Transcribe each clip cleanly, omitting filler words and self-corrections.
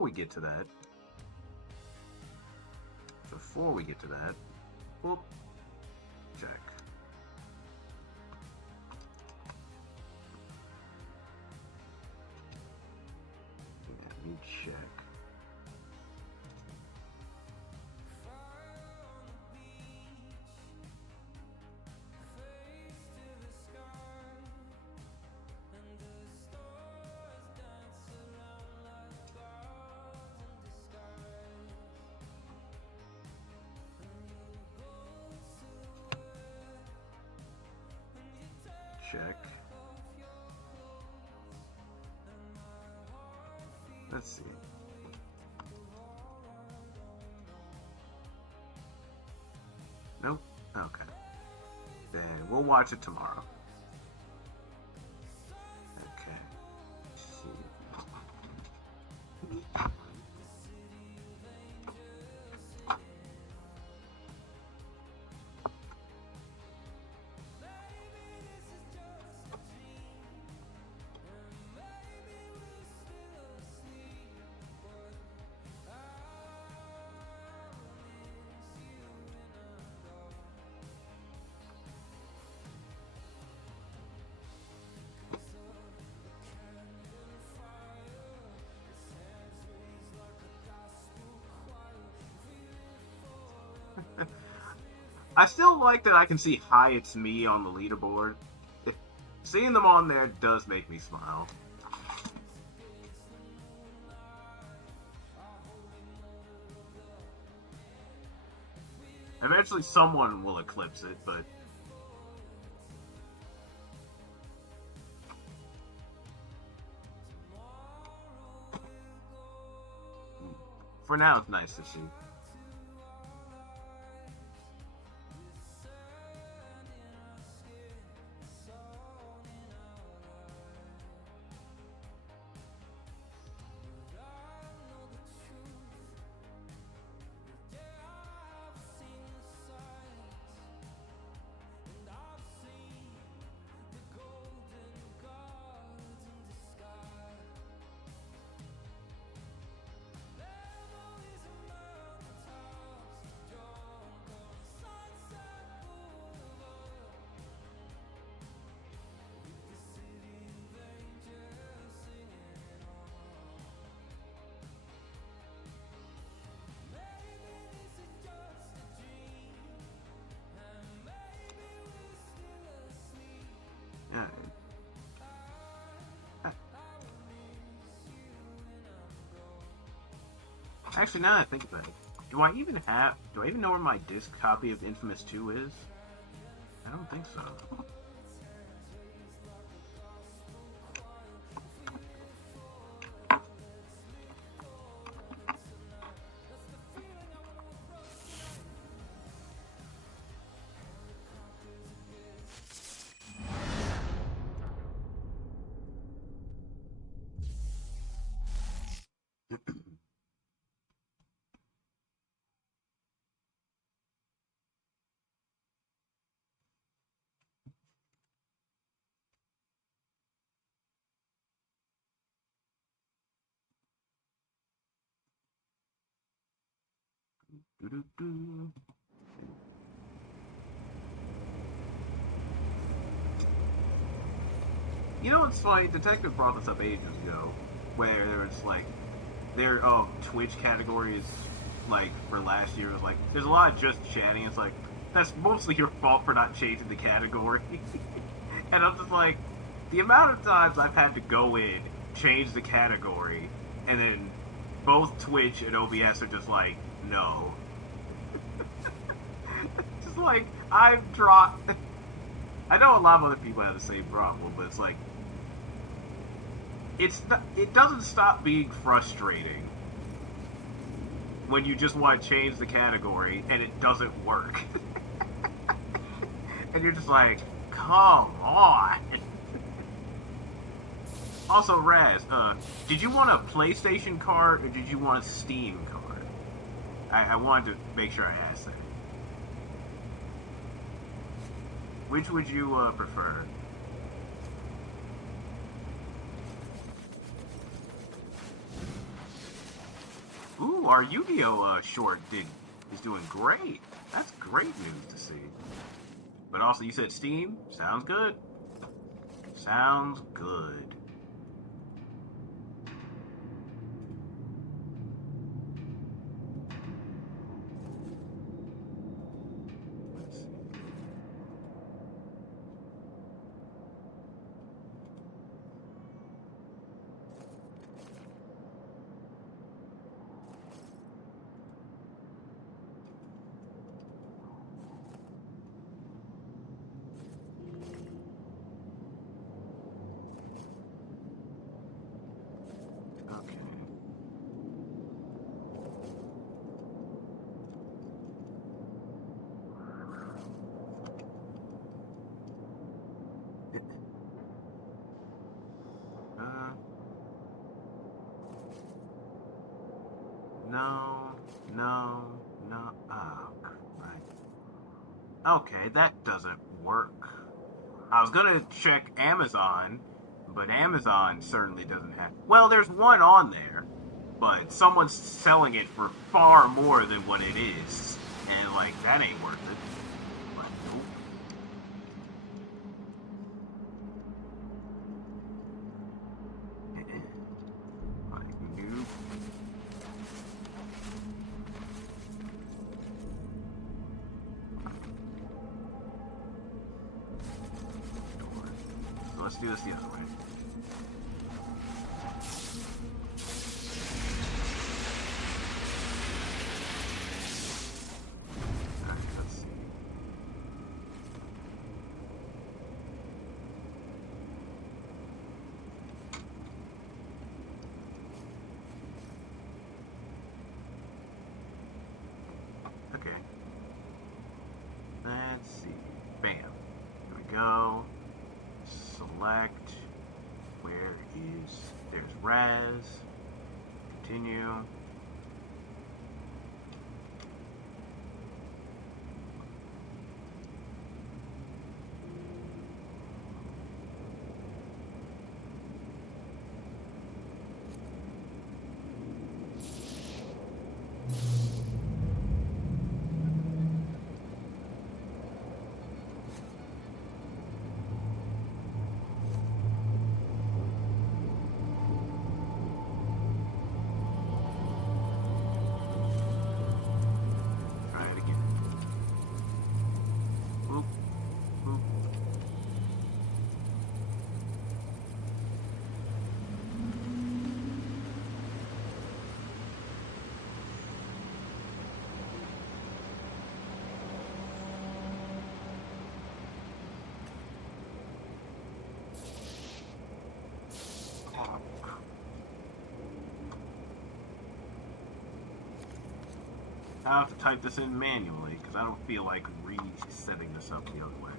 we get to that, before we get to that, whoop, check. Yeah, let me check. Check. Let's see. Nope. Okay. Then we'll watch it tomorrow. Okay. Let's see. I still like that I can see "Hi, it's me" on the leaderboard. Seeing them on there does make me smile. Eventually someone will eclipse it, but for now it's nice to see. Yeah. Actually, now that I think about it, do I even know where my disc copy of Infamous 2 is? I don't think so. Doo-doo-doo. You know what's funny? Detective brought this up ages ago, where there was like their Twitch categories like for last year was like there's a lot of just chatting. It's like that's mostly your fault for not changing the category. And I'm just like the amount of times I've had to go in, change the category, and then both Twitch and OBS are just like no. Just like I've dropped. I know a lot of other people have the same problem, but it's like it doesn't stop being frustrating when you just want to change the category and it doesn't work. And you're just like, come on. Also, Raz, did you want a PlayStation card or did you want a Steam card? I wanted to make sure I asked that. Which would you prefer? Ooh, our Yu-Gi-Oh short is doing great. That's great news to see. But also, you said Steam. Sounds good. Sounds good. Let's see. Okay. Uh, no, no, no. Oh, right. Okay, that doesn't work. I was gonna check Amazon, but Amazon certainly doesn't have. Well, there's one on there, but someone's selling it for far more than what it is, and like that ain't worth it. But nope. Like nope. So let's do this the other way. Alright, let's see. Okay. Let's see. Bam. Here we go. Select. Where is... There's Raz. Continue. Try it again. Boop. Boop. I'll have to type this in manually because I don't feel like resetting this up the other way.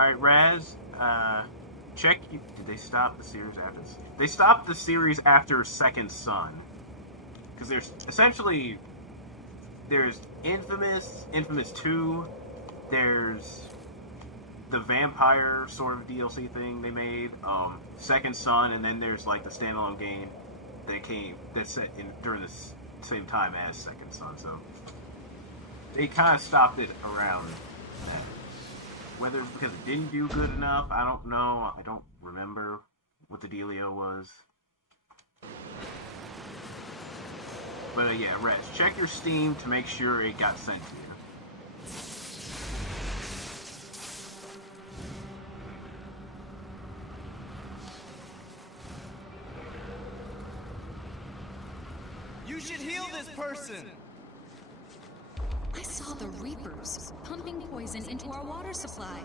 Alright, Raz, check. Did they stop the series after this? They stopped the series after Second Son. Because there's essentially. There's Infamous, Infamous 2, there's the vampire sort of DLC thing they made, Second Son, and then there's like the standalone game that's set in during the same time as Second Son. So they kind of stopped it around that. Whether it's because it didn't do good enough, I don't know. I don't remember what the dealio was. But yeah, Rex, check your Steam to make sure it got sent to you. should heal this person! I saw the Reapers pumping poison into our water supply.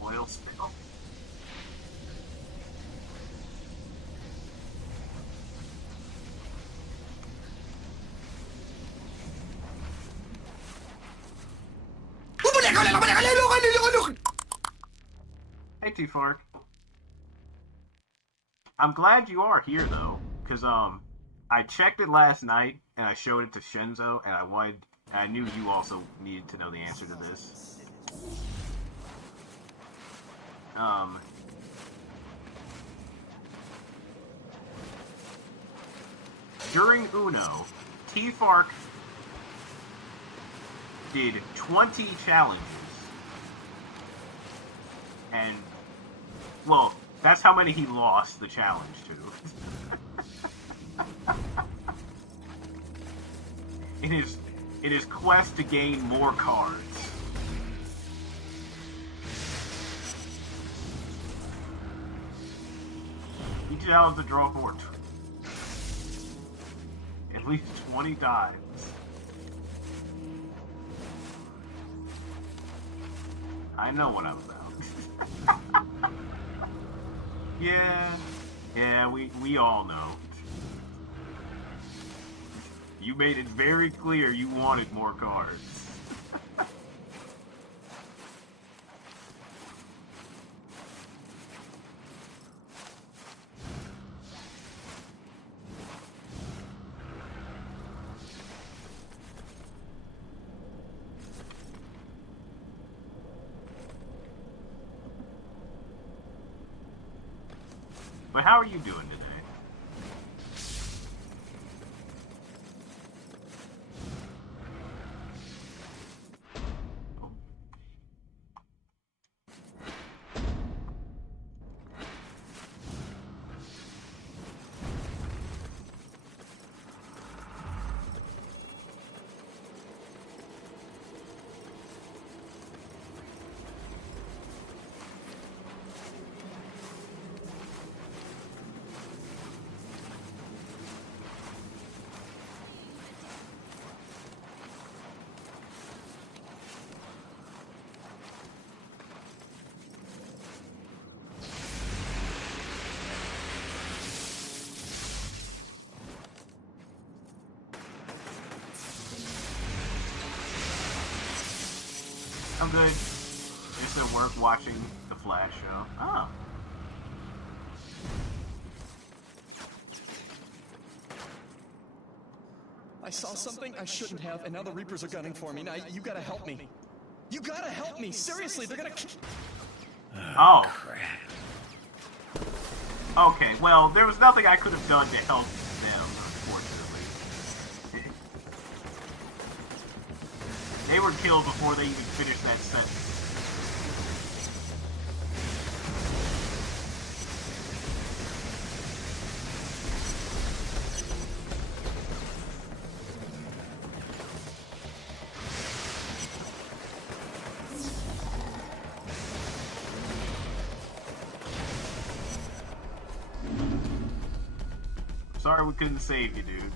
Oil spill. Hey, T-Fark. I'm glad you are here, though, because, I checked it last night, and I showed it to Shenzo, and I knew you also needed to know the answer to this. During Uno, T-Fark did 20 challenges. And, well, that's how many he lost the challenge to. in his quest to gain more cards. He challenged to draw for at least 20 dives. I know what I'm about. Yeah, we all know. You made it very clear you wanted more cards. But how are you doing today? I'm good. It's at work watching the Flash show. Oh. I saw something I shouldn't have, and now the Reapers are gunning for me. Now, you gotta help me. You gotta help me! Seriously, they're gonna... Oh. Crap. Okay, well, there was nothing I could have done to help them, unfortunately. They were killed before they even finished that sentence. Sorry we couldn't save you, dude.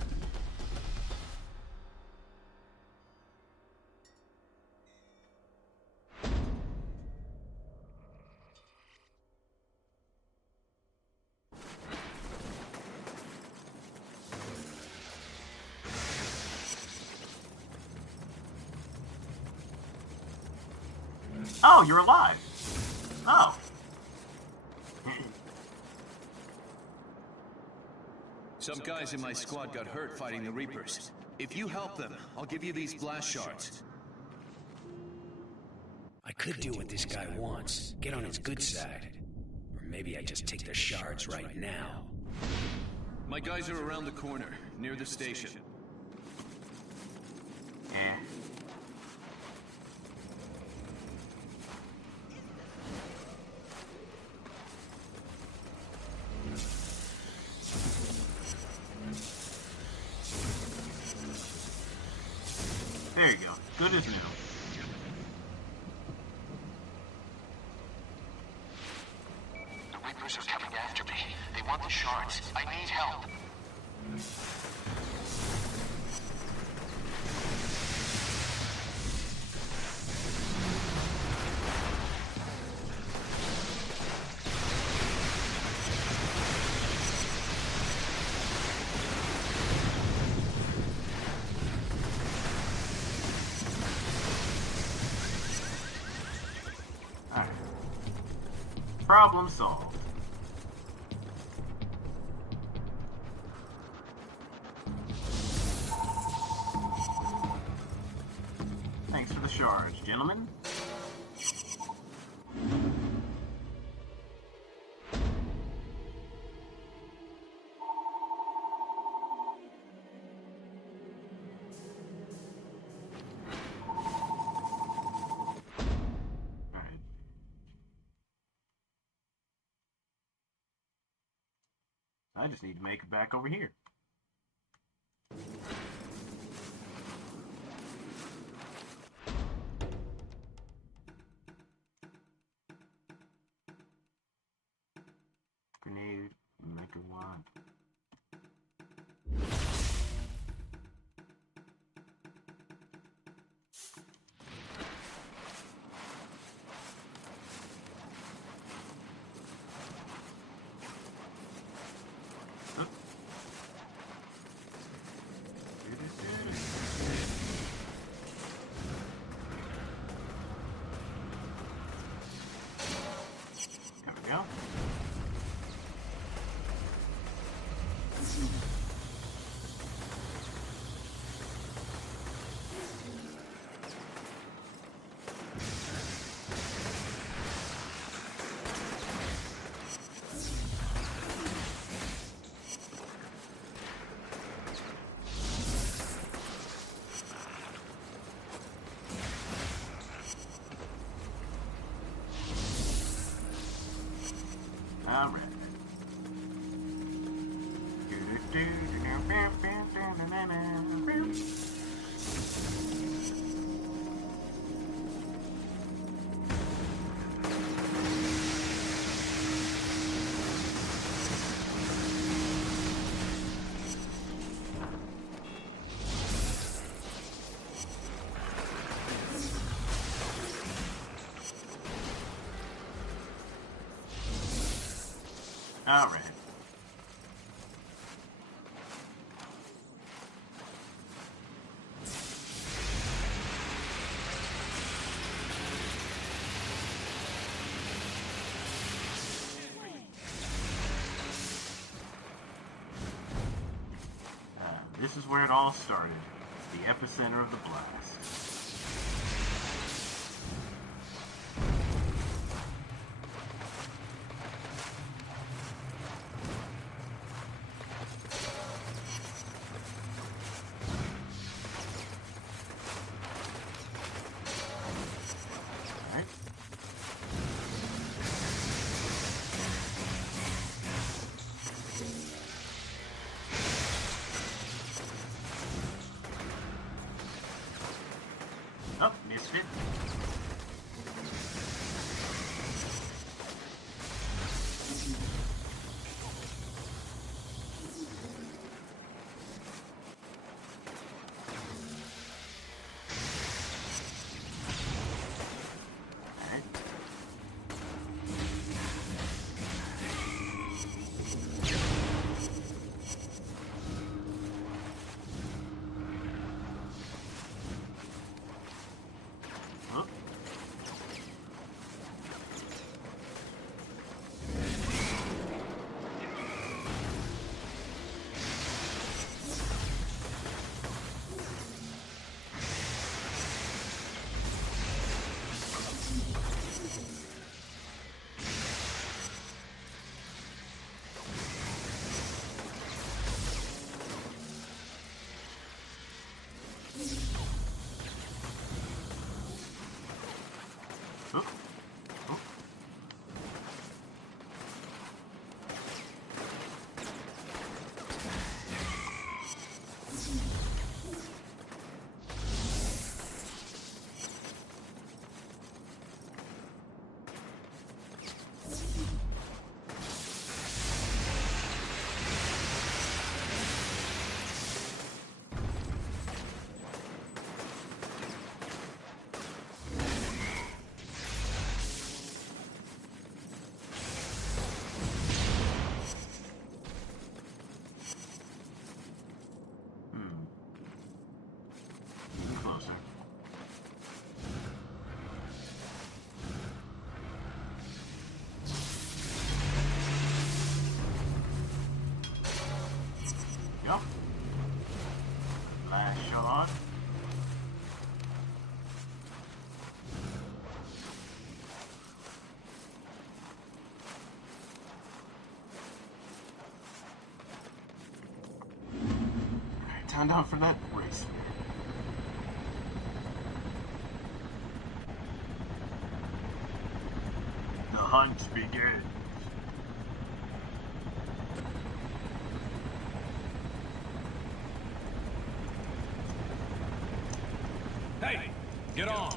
Oh, you're alive. Oh. Some guys in my squad got hurt fighting the Reapers. If you help them, I'll give you these blast shards. I could do what this guy wants. Get on his good side. Or maybe I just take the shards right now. My guys are around the corner, near the station. Eh. There you go. Good as new. The Reapers are coming after me. They want the shards. I need help. Alright. Problem solved. Thanks for the shards, gentlemen. Alright. I just need to make it back over here. Grenade, make a wand. There we go. Alright. Alright. This is where it all started. The epicenter of the blast. Alright. Oh, missed it. Alright. Oh. Time down for that race. The hunt begins. Hey, get on.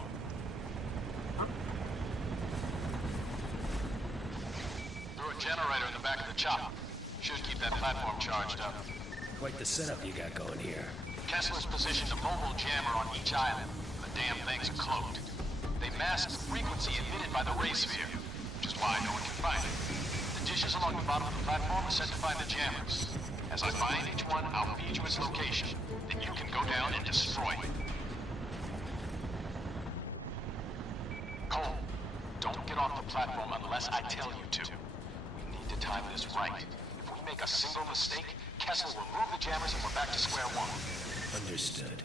Throw a generator in the back of the chopper. Should keep that platform charged up. Quite the setup you got going here. Kessler's positioned a mobile jammer on each island. The damn things are cloaked. They mask the frequency emitted by the raysphere, which is why no one can find it. The dishes along the bottom of the platform are set to find the jammers. As I find each one, I'll feed you its location. Then you can go down and destroy it. Cole, don't get off the platform unless I tell you to. We need to time this right. If we make a single mistake, Kessler will move the jammers and we're back to square one. Understood.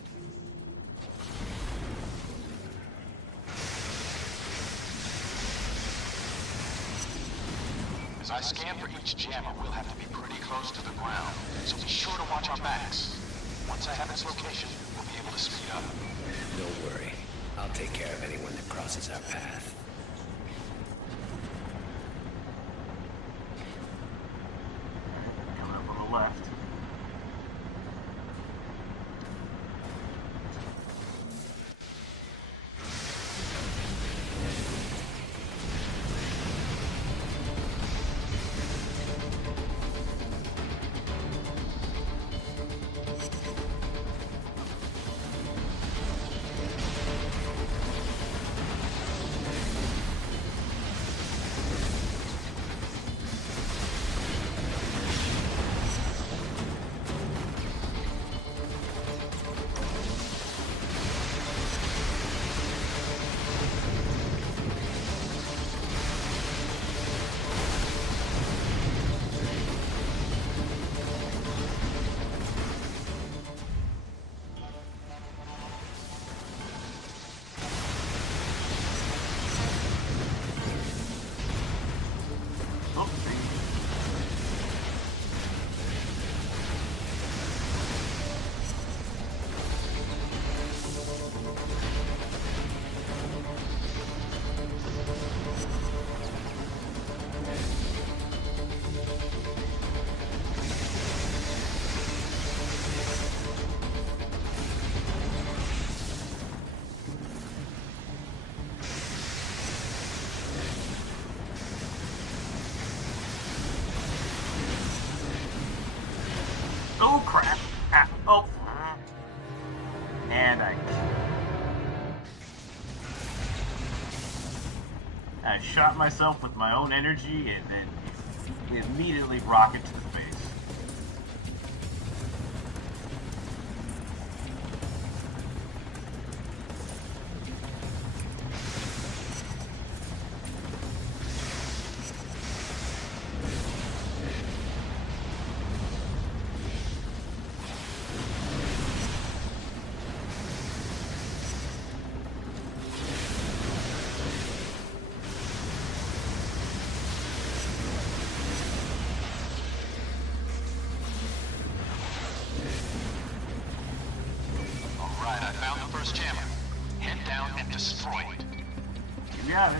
As I scan for each jammer, we'll have to be pretty close to the ground, so be sure to watch our backs. Once I have its location, we'll be able to speed up. Don't worry. I'll take care of anyone that crosses our path. Coming up on the left. Oh crap! Ah, oh, and I shot myself with my own energy and then immediately rocket to space. Alright, I found the first jammer. Head down and destroy it. You got it.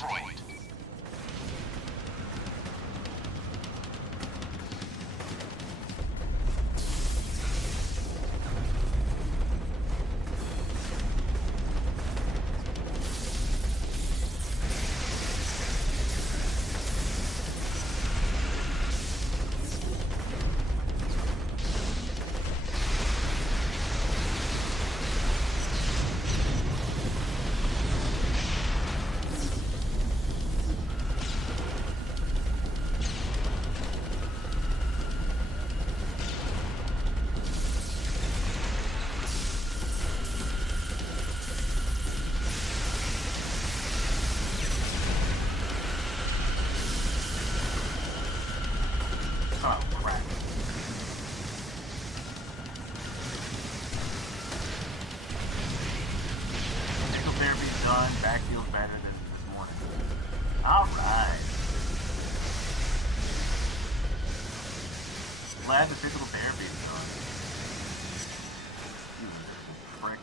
destroy it. Oh, crap. Physical therapy's done. Back feels better than this morning. Alright. Glad the physical therapy is done. Frick.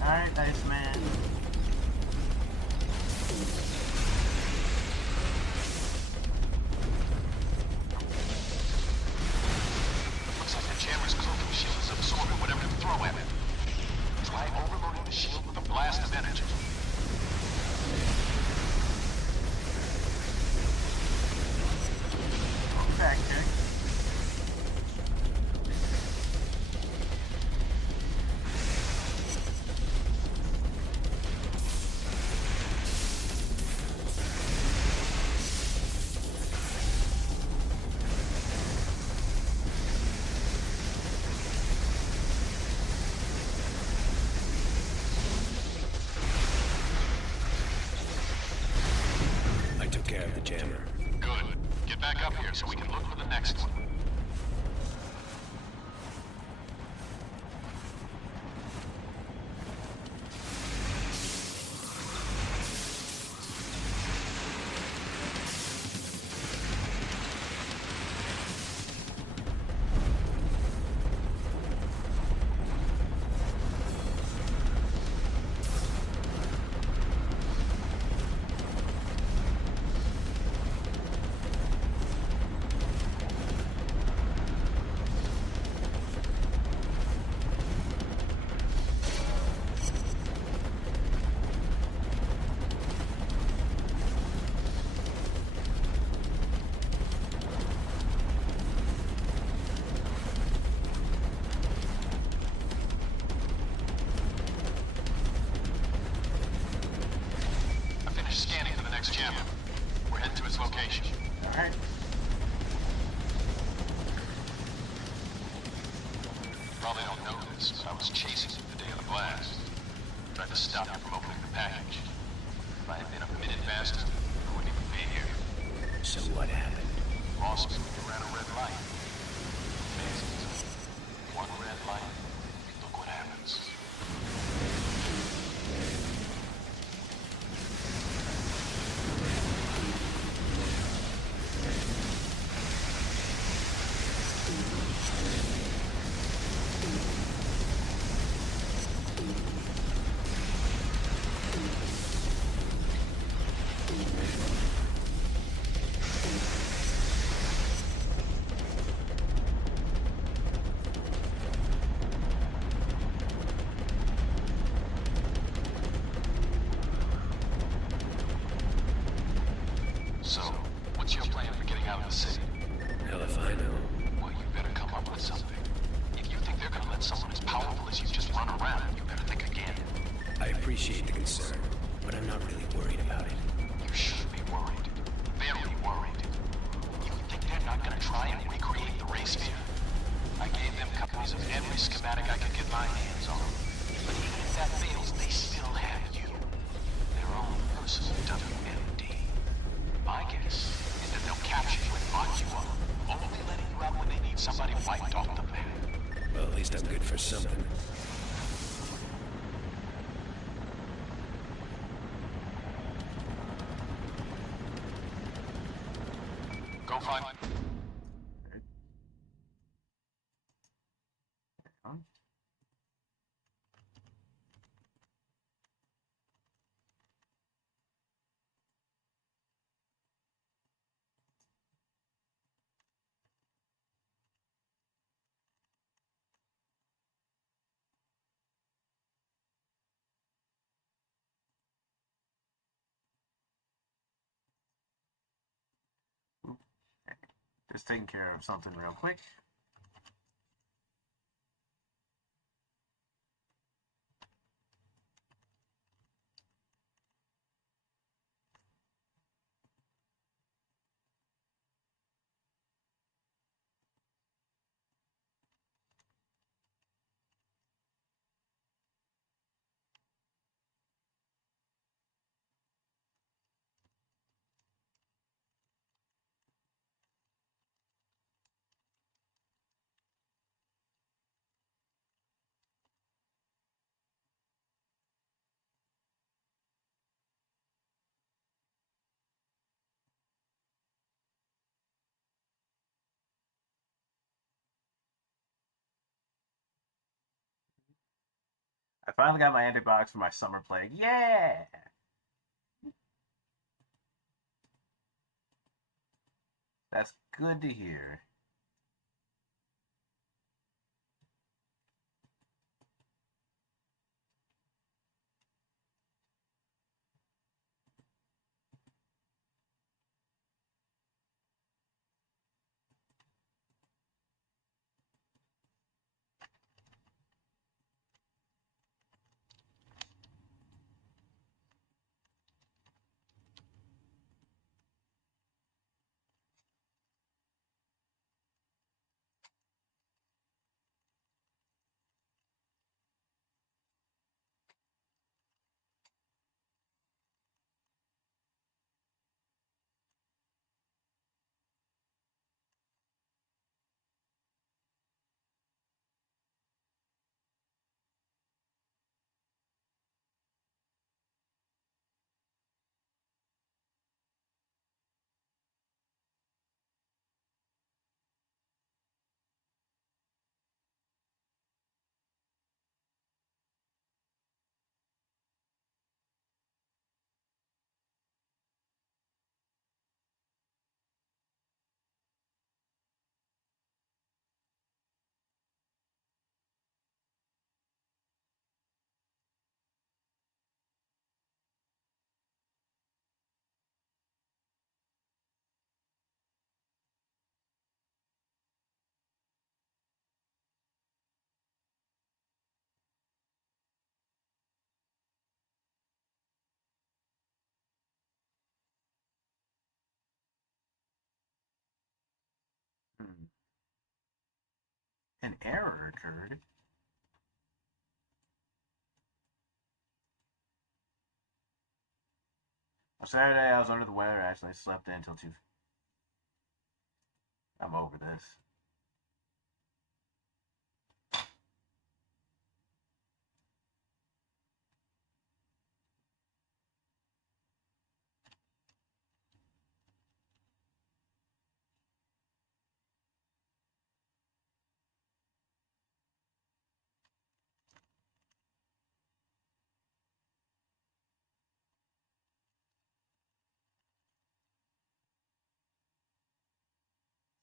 Alright, nice man. Looks like the jammer's cloaking shield is absorbing whatever you throw at it. Try overloading the shield with a blast of energy. Back check. I took care of the jammer. Good. Get back up here so we can look for the next one. Scanning for the next jammer. We're heading to its location. Alright. Probably don't know this, but I was chasing you the day of the blast. Tried to stop you from opening the package. If I had been a minute faster, I wouldn't even be here. So what happened? Lost me when you ran a red light. Amazing. One red light, look what happens. So, what's your plan for getting out of the city? Hell if I know. Well, you better come up with something. If you think they're gonna let someone as powerful as you just run around, you better think again. I appreciate the concern, but I'm not really worried about it. You should be worried. Very worried. You think they're not gonna try and recreate the raysphere? I gave them copies of every schematic I could get my hands on. But even if that fails, they still have you. Their own personal WMD. My guess is that they'll capture you and lock you up, only letting you out when they need somebody wiped off the map. Well, at least I'm good for something. Go find... Just taking care of something real quick. I finally got my antibox for my summer plague. Yeah! That's good to hear. An error occurred. On Saturday, I was under the weather. Actually, I slept in until 2. I'm over this.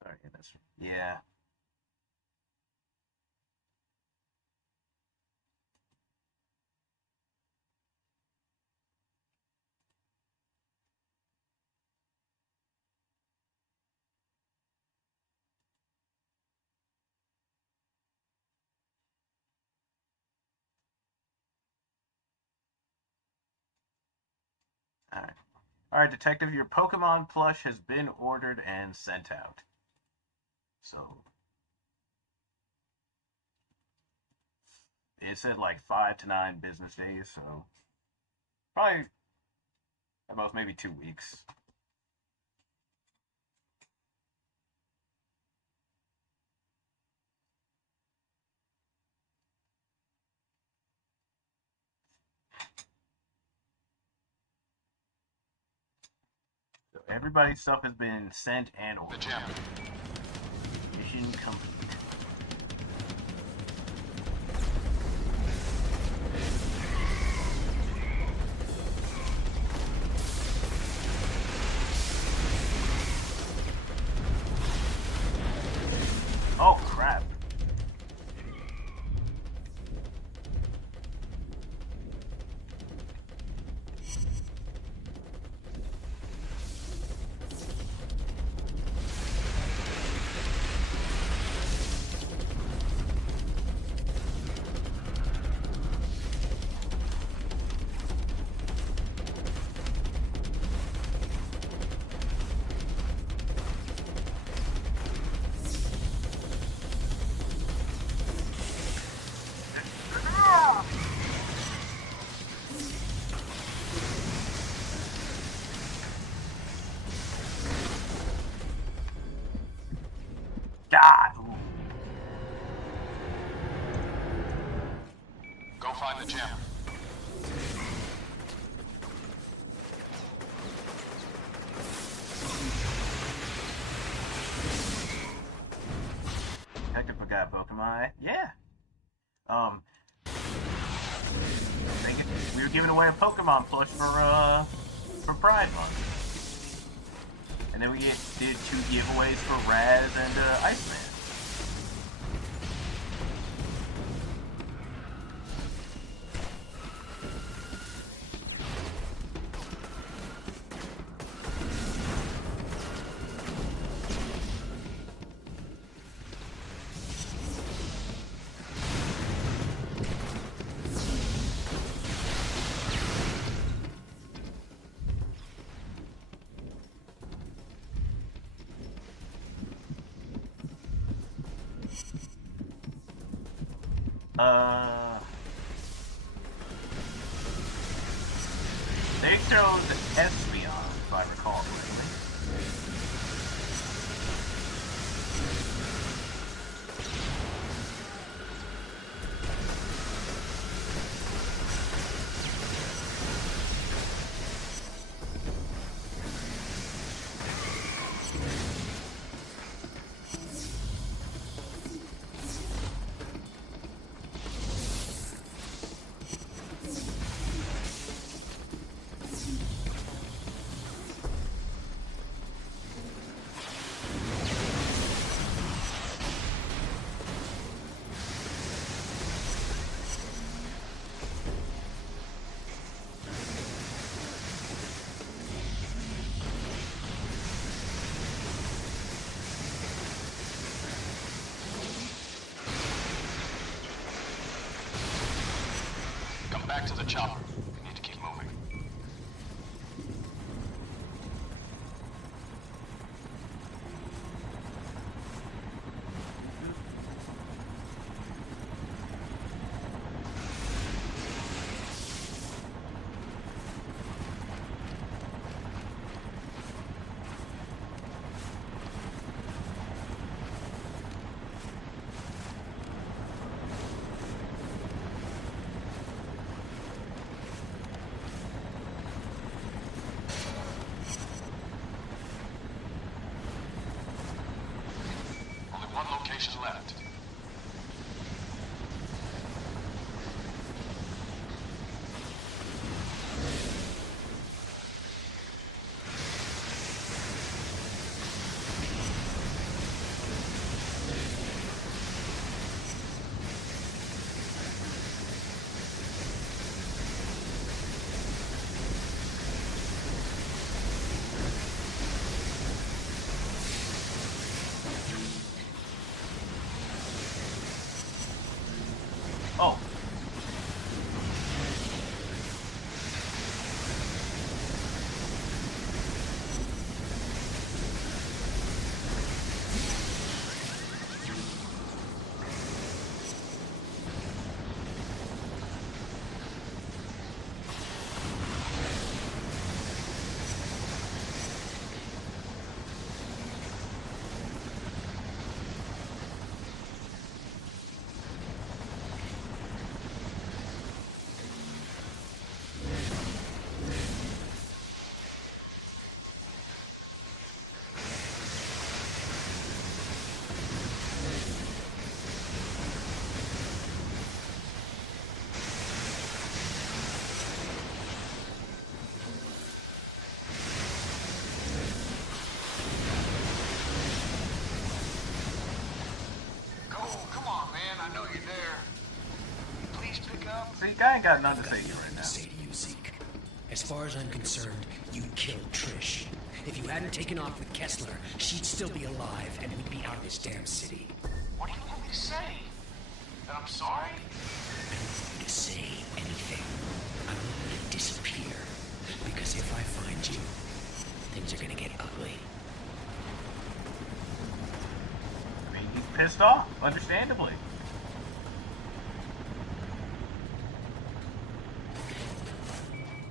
Sorry, that's... Yeah. Alright. Alright, Detective, your Pokemon plush has been ordered and sent out. So... It said like 5 to 9 business days, so... Probably... At most, maybe 2 weeks. So Everybody's stuff has been sent and The ordered. jammer. Mission complete. Oh crap. God. Ooh. Go find the jammer. Hector forgot Pokemon. Yeah. We were giving away a Pokemon plush for Pride Month. And then we did 2 giveaways for Raz and Iceman. They chose Espeon, if I recall correctly. Come back to the chopper. We need to keep moving. Only one location left. guy ain't got nothing to say to you right now. Say to you, Zeke. As far as I'm concerned, you killed Trish. If you hadn't taken off with Kessler, she'd still be alive, and we'd be out of this damn city. What do you want me to say? That I'm sorry? I don't want you to say anything. I want you to disappear. Because if I find you, things are gonna get ugly. I mean, he's pissed off, understandably.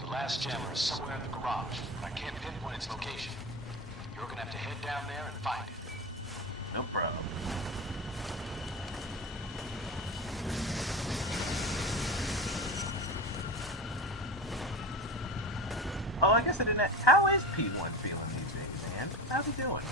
The last jammer is somewhere in the garage, but I can't pinpoint its location. You're gonna have to head down there and find it. No problem. Oh, I guess I didn't. How is P1 feeling these days, man? How's he doing?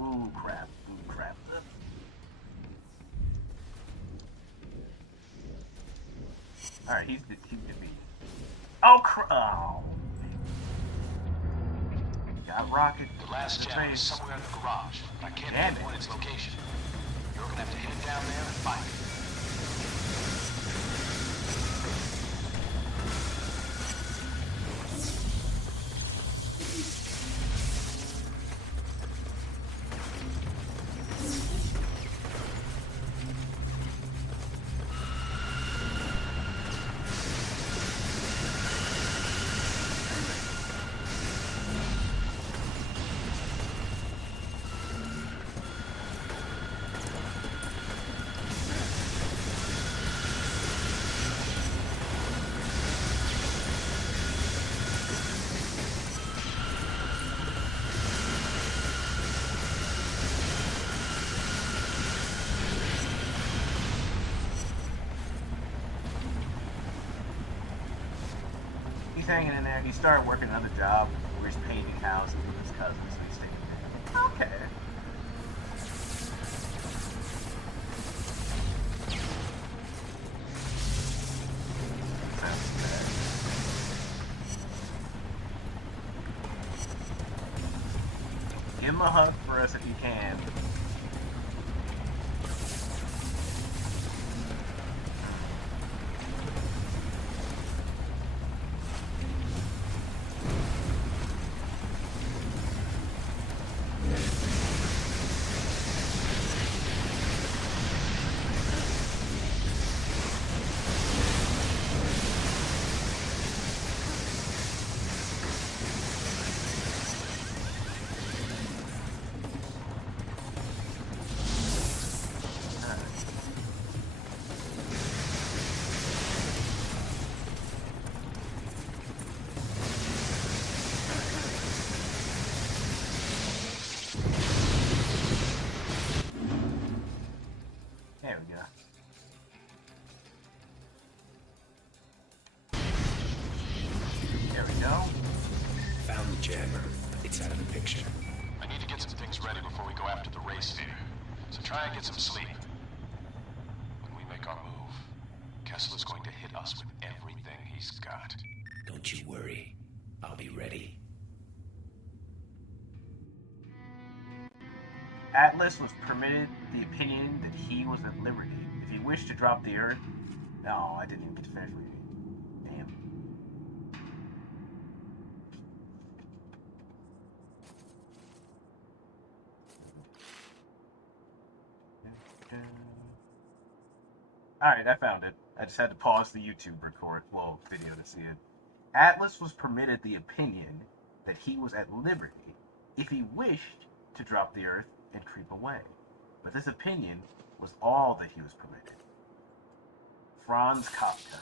Ooh, crap. Ooh, crap. Alright, he's defeated. Oh, oh. Got rocket. The last jammer is somewhere in the garage, but I can't pinpoint its location. You're gonna have to head down there and find it. Hanging in there. He started working another job where he's painting houses with his cousin, so he's staying there. Okay. Sounds bad. Give him a hug for us if you can. There we go. There we go. Found the jammer. It's out of the picture. I need to get some things ready before we go after the raysphere. So try and get some sleep. When we make our move, Kessler's going to hit us with everything he's got. Don't you worry. I'll be ready. Atlas was permitted the opinion that he was at liberty. If he wished to drop the Earth... No, I didn't even get to finish reading. Damn. Alright, I found it. I just had to pause the YouTube video to see it. Atlas was permitted the opinion that he was at liberty if he wished to drop the Earth and creep away. But this opinion was all that he was permitted. Franz Kafka.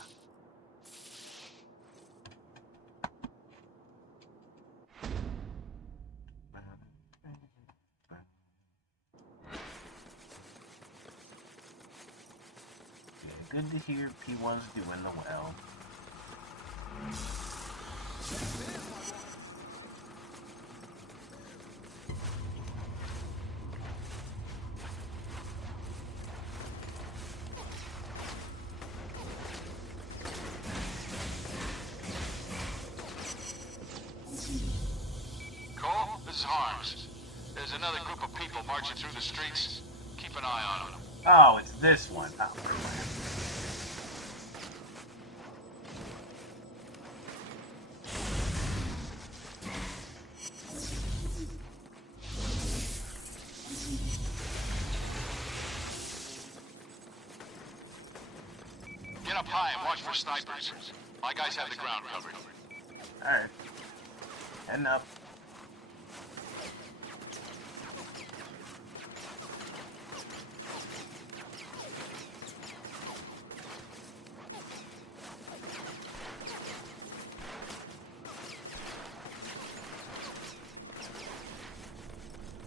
Yeah, good to hear P1's doing the well. arms. There's another group of people marching through the streets. Keep an eye on them. Oh, it's this one. Oh, Get up high and watch for snipers. My guys have the ground covered. alright. Heading up.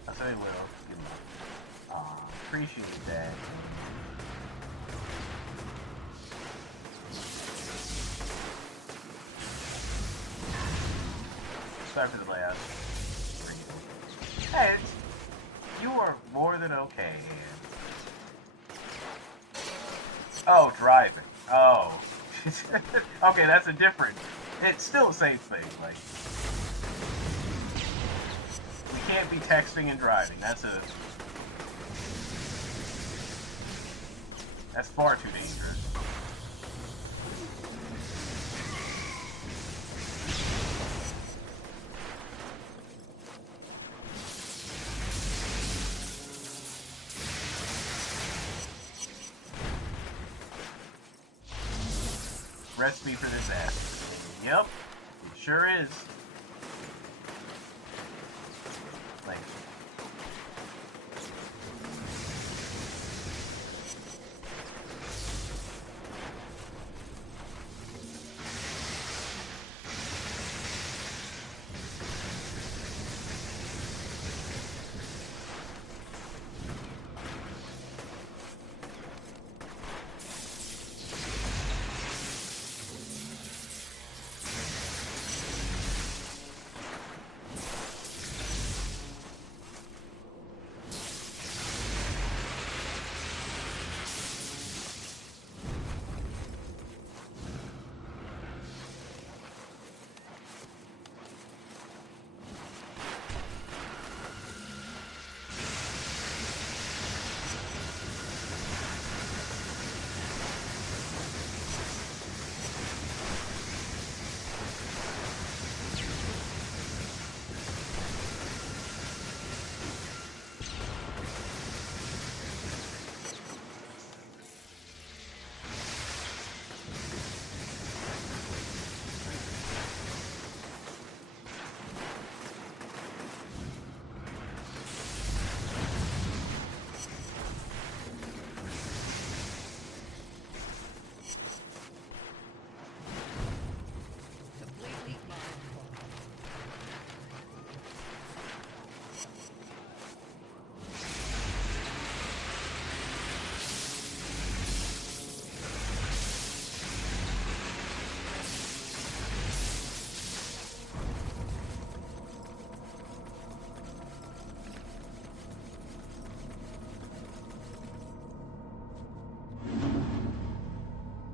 I say will. Give me. Appreciate that. Sorry for the layout. Hey, you are more than okay here. Oh, driving. Oh. Okay, that's a different... It's still the same thing, like... We can't be texting and driving. That's far too dangerous. Recipe for this ass. Yep, it sure is. Like,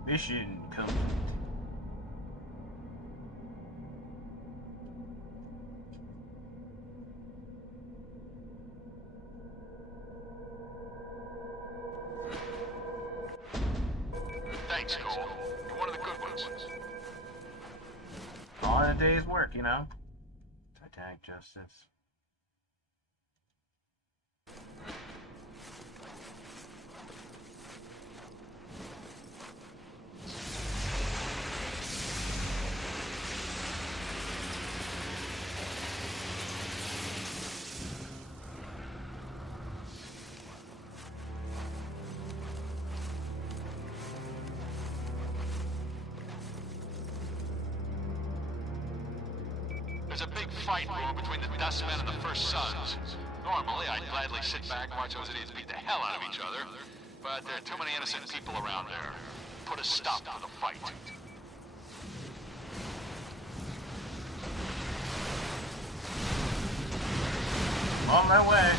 mission complete. Thanks, Cole. You're one of the good ones. All in a day's work, you know. Titanic justice. There's a big fight brewing between the Dustmen and the First Sons. Normally, I'd gladly sit back and watch those idiots beat the hell out of each other, but there are too many innocent people around there. Put a stop to the fight. On my way.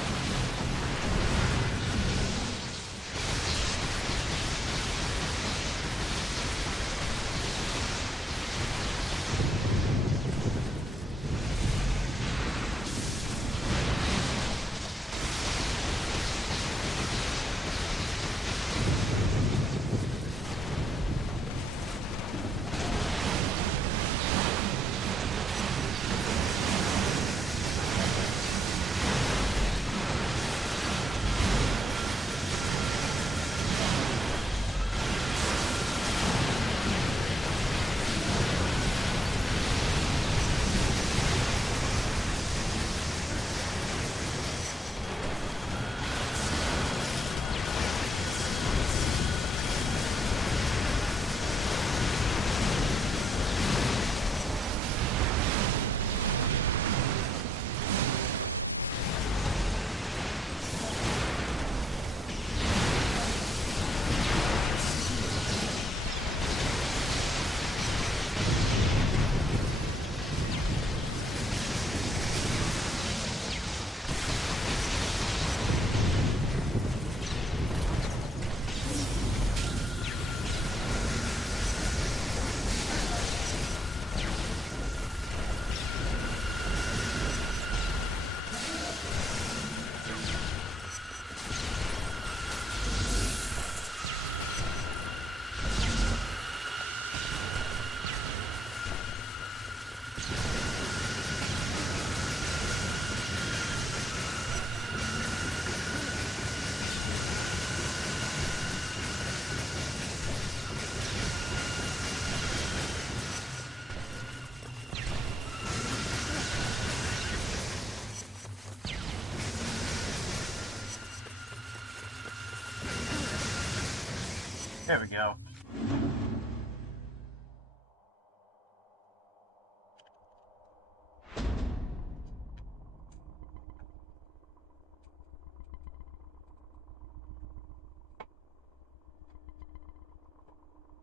There we go.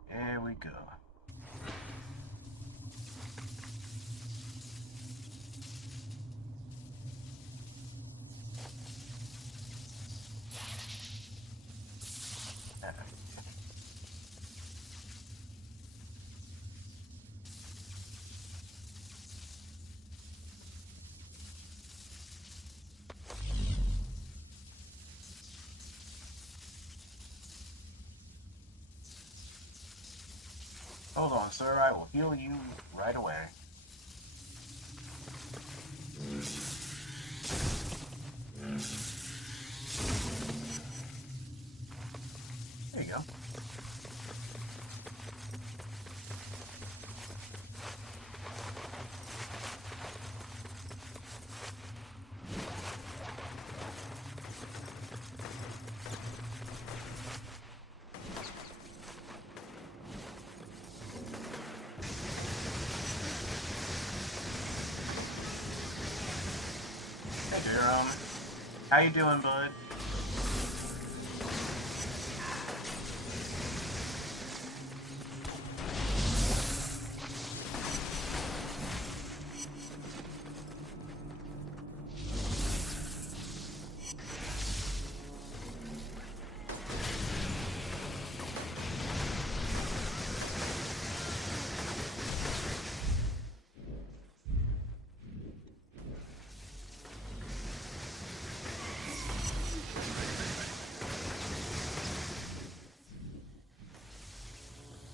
There we go. Hold on, sir. I will heal you right away. There you go. Hey, Jerome. How you doing, bud?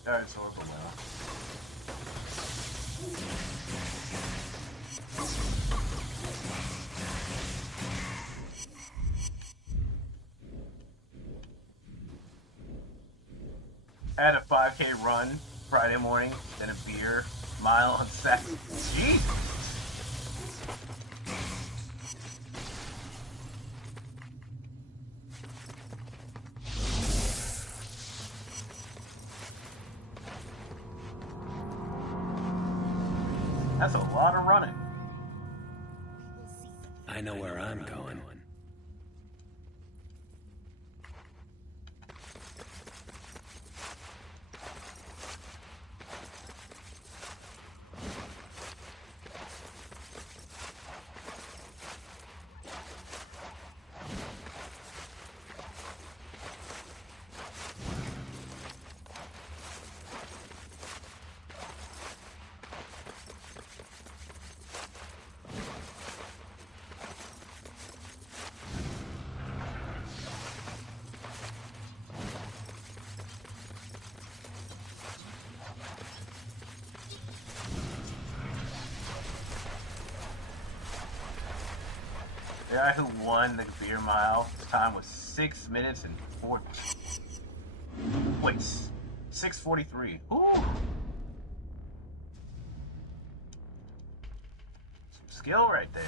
Alright, so I'll go well. I had a 5K run Friday morning, then a beer mile on Saturday. Jeez! That's a lot of running. I know where I'm going. The guy who won the beer mile, his time was 6 minutes and 4. Wait, 6:43. Ooh! Some skill right there.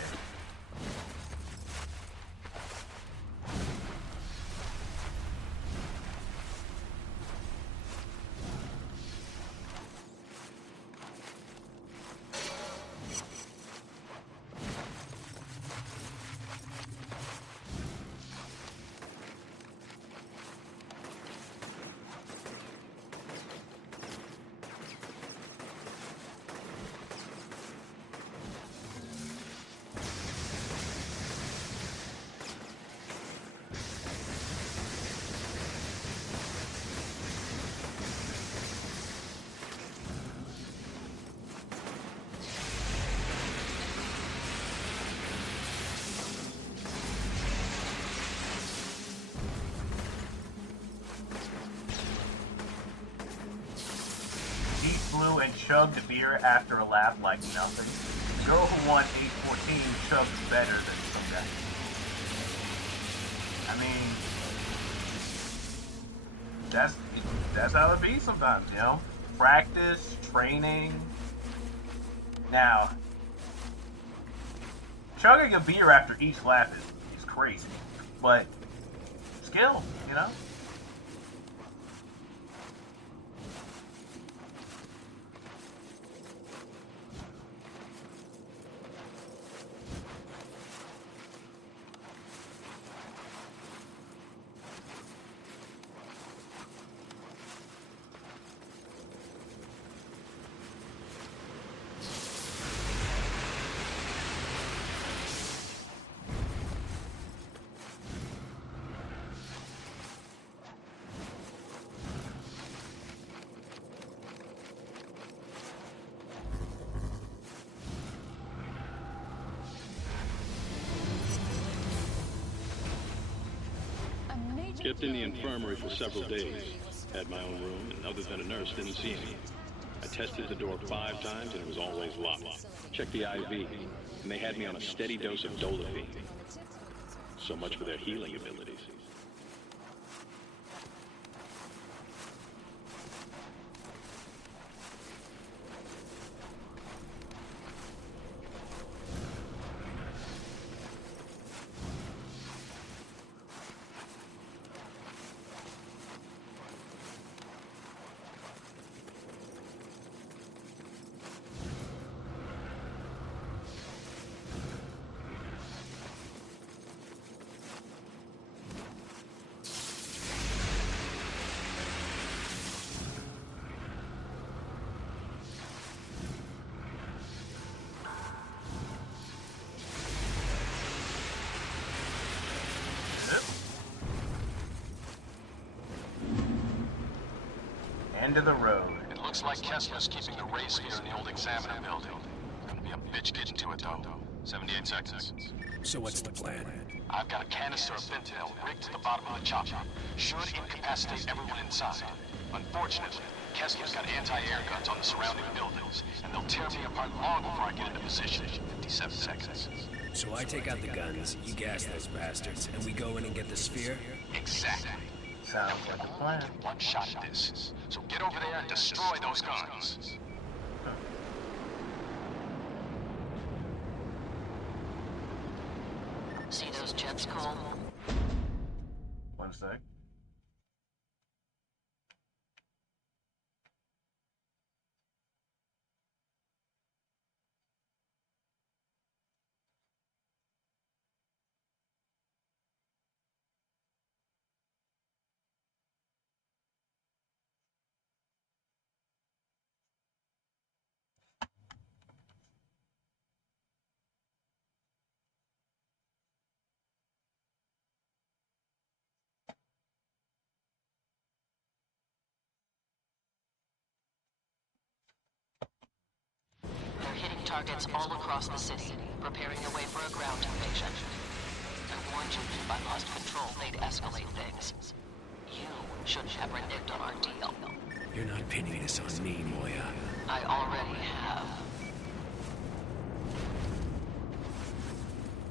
Flew and chugged a beer after a lap like nothing. The girl who won 8:14 chugged better than some guy. I mean, that's how it be sometimes, you know? Practice, training. Now, chugging a beer after each lap is crazy, but skill, you know? Kept in the infirmary for several days. Had my own room, and other than a nurse, didn't see me. I tested the door 5 times, and it was always locked. Checked the IV, and they had me on a steady dose of Dolafine. So much for their healing abilities. End of the road. It looks like Kessler's keeping the raysphere in the old examiner building. Gonna be a bitch getting to it, though. 78 seconds. So what's the plan? I've got a canister of fentanyl rigged to the bottom of the chopper. Should incapacitate everyone inside. Unfortunately, Kessler's got anti-air guns on the surrounding buildings, and they'll tear me apart long before I get into position. 57 seconds. So I take out the guns, you gas those bastards, and we go in and get the sphere? Exactly. Sounds like a plan. One shot at this. So get over there and destroy those guns. See those jets, Cole? One sec. They're hitting targets all across the city, preparing their way for a ground invasion. I warned you if I lost control, they'd escalate things. You shouldn't have reneged on our deal. You're not pinning this on me, Moya. I already have.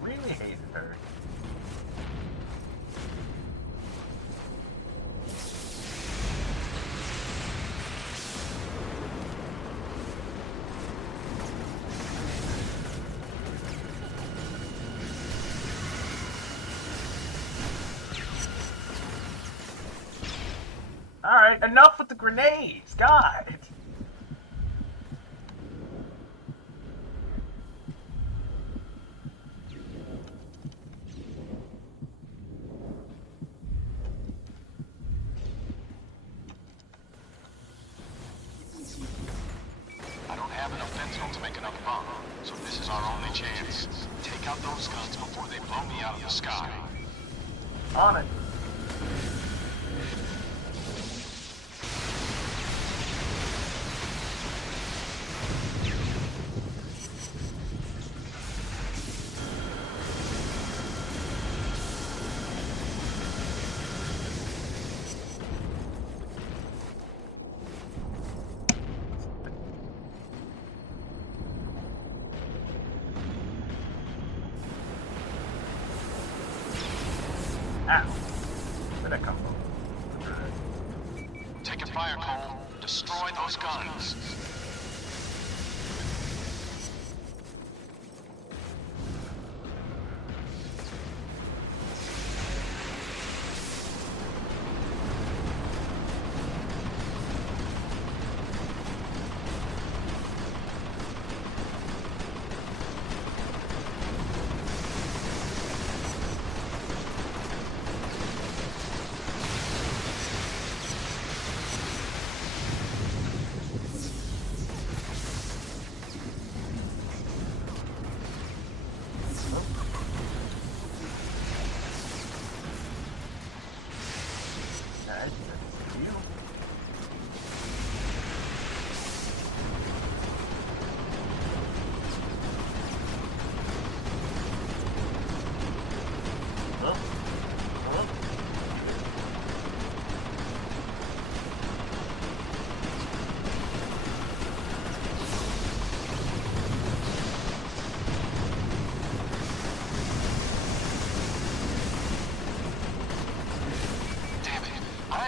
Really hated her. Alright, enough with the grenades, God! I don't have enough fentanyl to make another bomb, so this is our only chance. Take out those guns before they blow me out of the sky. On it. Ow. Where'd that come from? Taking fire, Cole. Destroy those guns.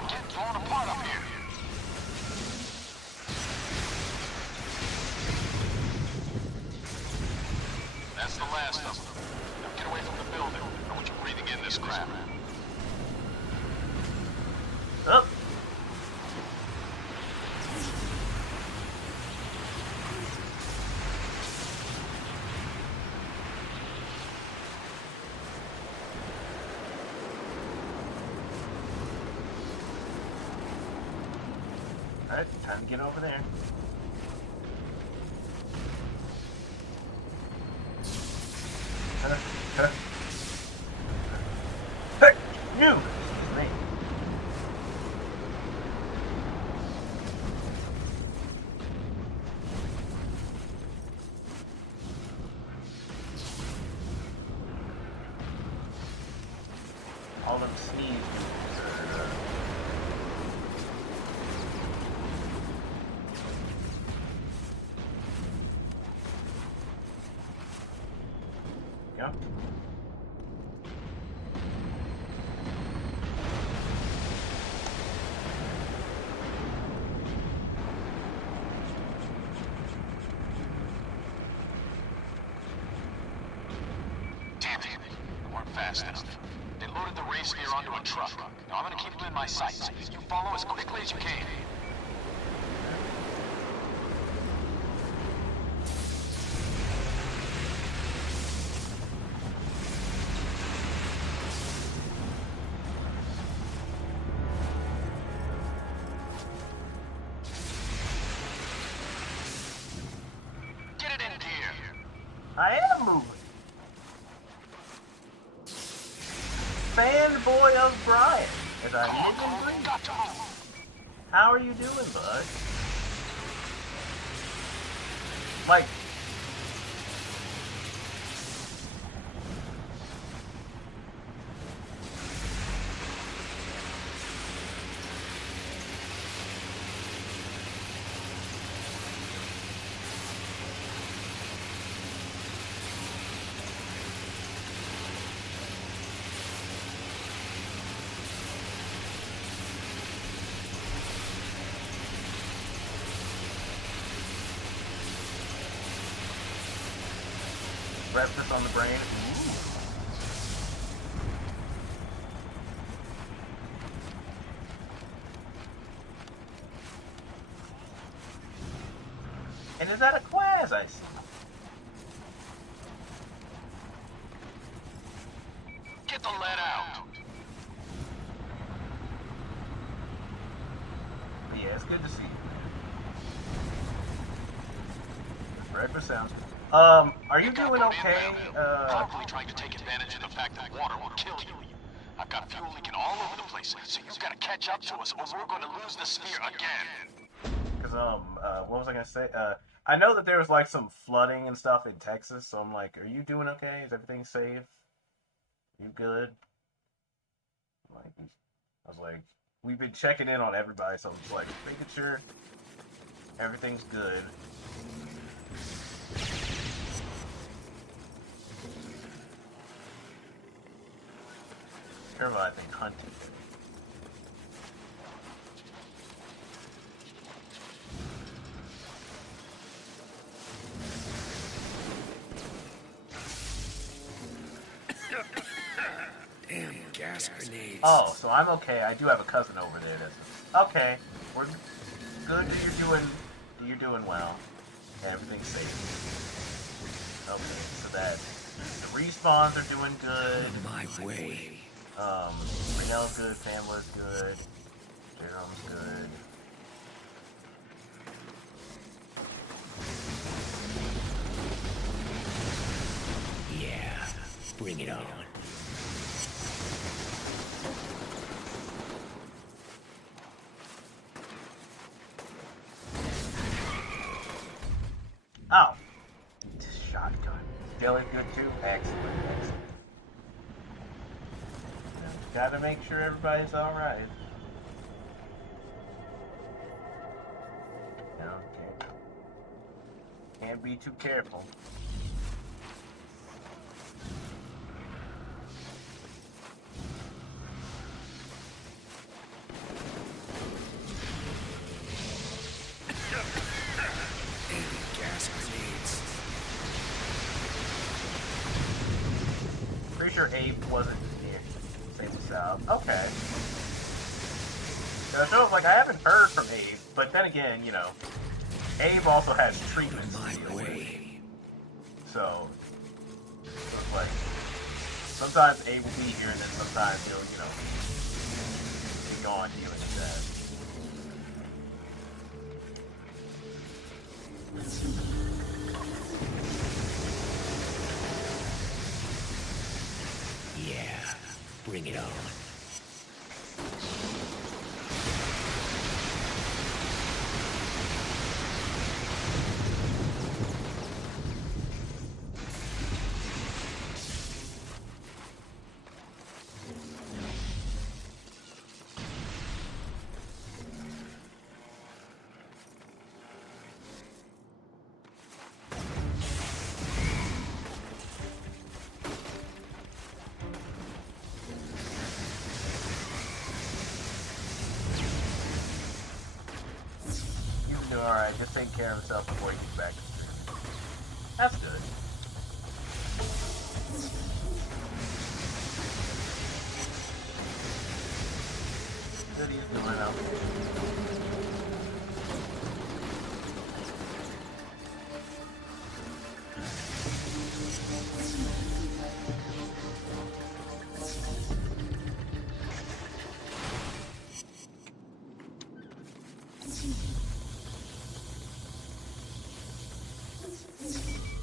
I'm getting torn apart up here. That's the last of them. Now get away from the building. I want you breathing in this crap. Oh. Alright, time to get over there. Hey, you! Me. All them sneeze moves are, Go. Damn it. They weren't fast enough. They loaded the raysphere onto a truck. Now I'm gonna keep them in my sights. You follow as quickly as you can. Get it in gear. I am moving. Fanboy of Brian. As I live and breathe. Got to move. How are you doing, bud? Like, breakfast on the brain. Ooh. And is that a Quaz I see? Get the lead out. But yeah, it's good to see you. Breakfast sounds good. Are you doing okay? Probably trying to take advantage of the fact that water will kill you. I've got fuel leaking all over the place, so you've got to catch up to us or we're going to lose the sphere again. Because, what was I gonna say? I know that there was, like, some flooding and stuff in Texas, so I'm like, are you doing okay? Is everything safe? You good? Like, I was like, we've been checking in on everybody, so I'm just like, making sure everything's good. Careful, I think hunting. Damn gas grenades. Oh, so I'm okay. I do have a cousin over there that's okay. We're good. You're doing well. Everything's safe. Okay, so that the respawns are doing good. On my way. Renell's good, Pamela's good, Jerome's good. Yeah, bring it on. Oh, shotgun. Jelly's good too. Excellent, excellent. Gotta make sure everybody's alright. Okay. Can't be too careful. sure Abe wasn't here. Same South. Okay. So it shows like I haven't heard from Abe, but then again, you know, Abe also has treatments. My way. So it's like sometimes Abe will be here, and then sometimes he'll, you know, be gone dealing with that. Yeah, bring it on. Alright, just take care of himself before he gets back to the street. That's good. What are you doing out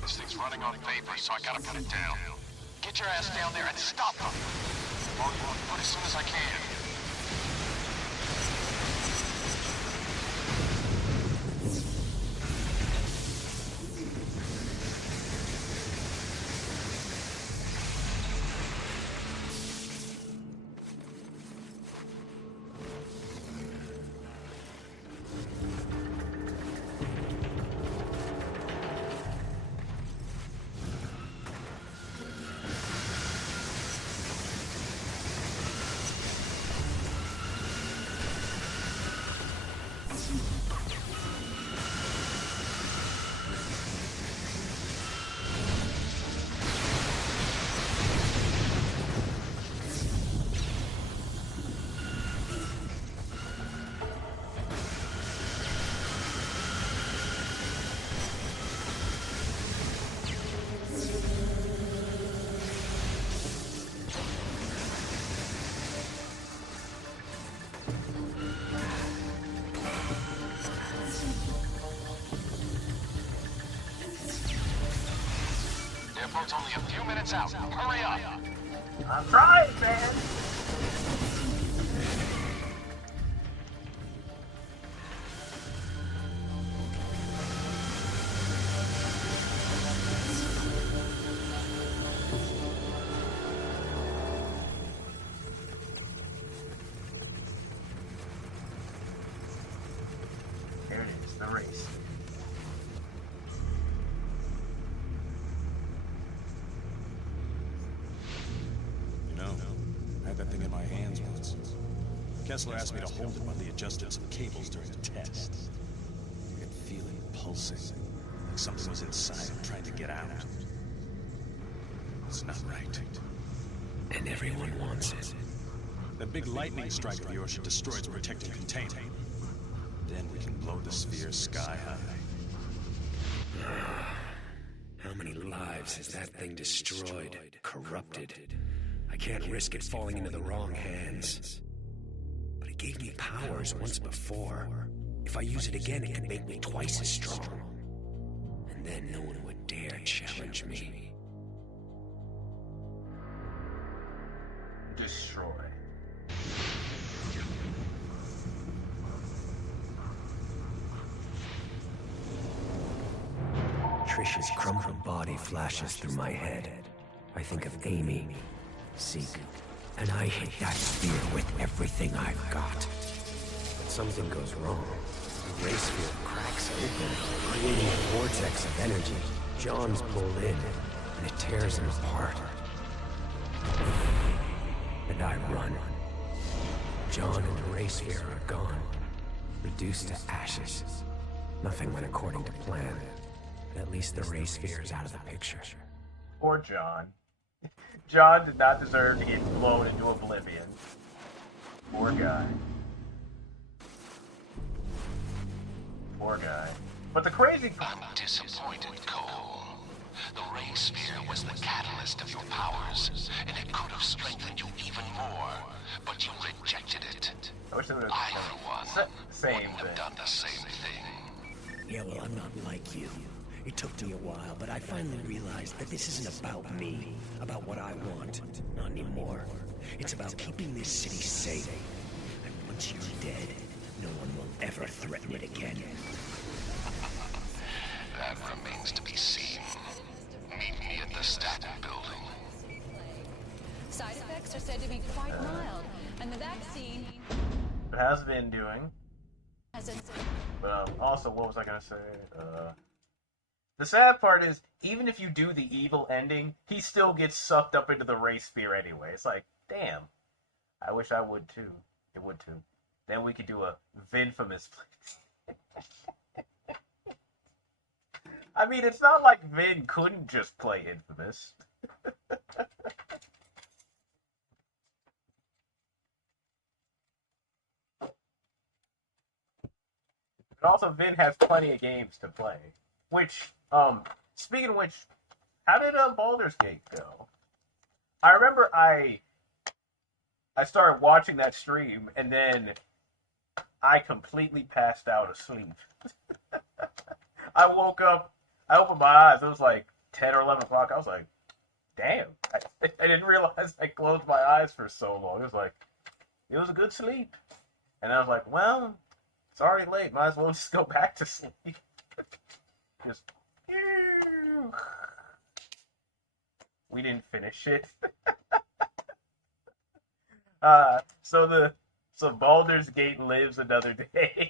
This thing's running on vapor, so I gotta put it down. Get your ass down there and stop them! I'll put as soon as I can. Airport's only a few minutes out. Hurry up! I'm trying, man! There it is, the race. That thing in my hands once. Kessler asked me to hold it while he adjusted some cables during the test. I could feel it pulsing, like something was inside him trying to get out. It's not right. And everyone wants it. That big lightning strike of yours should destroy its protecting container. Then we can blow the sphere sky high. How many lives has that thing destroyed, corrupted? I can't risk it falling into the wrong hands. But it gave me powers once before. If I use it again, it can make me twice as strong. And then no one would dare challenge me. Destroy. Trish's crumpled body flashes through my head. I think of Amy, Seek, and I hit that sphere with everything I've got. But something goes wrong. The raysphere cracks open, creating a vortex of energy. John's pulled in, and it tears him apart. And I run. John and the raysphere are gone, reduced to ashes. Nothing went according to plan. At least the raysphere is out of the picture. Or John. John did not deserve to get blown into oblivion. Poor guy. Poor guy. But the crazy... I'm disappointed, Cole. The raysphere was the catalyst of your powers, and it could have strengthened you even more, but you rejected it. I wish they would I, have for one, same wouldn't have thing. done the same thing. Yeah, well, I'm not like you. It took me a while, but I finally realized that this isn't about me, about what I want. Not anymore. It's about keeping this city safe. And once you're dead, no one will ever threaten it again. That remains to be seen. Meet me at the Staten building. Side effects are said to be quite mild, and the vaccine How's Vin doing? has a... But also, what was I gonna say? The sad part is, even if you do the evil ending, he still gets sucked up into the raysphere anyway. It's like, damn. I wish I would too. It would too. Then we could do a Vinfamous. I mean, it's not like Vin couldn't just play Infamous. But also, Vin has plenty of games to play. Which, speaking of which, how did Baldur's Gate go? I remember I started watching that stream, and then I completely passed out asleep. I woke up, I opened my eyes, it was like 10 or 11 o'clock. I was like, damn. I didn't realize I closed my eyes for so long. It was like, it was a good sleep. And I was like, well, it's already late. Might as well just go back to sleep. Just, we didn't finish it. So Baldur's Gate lives another day.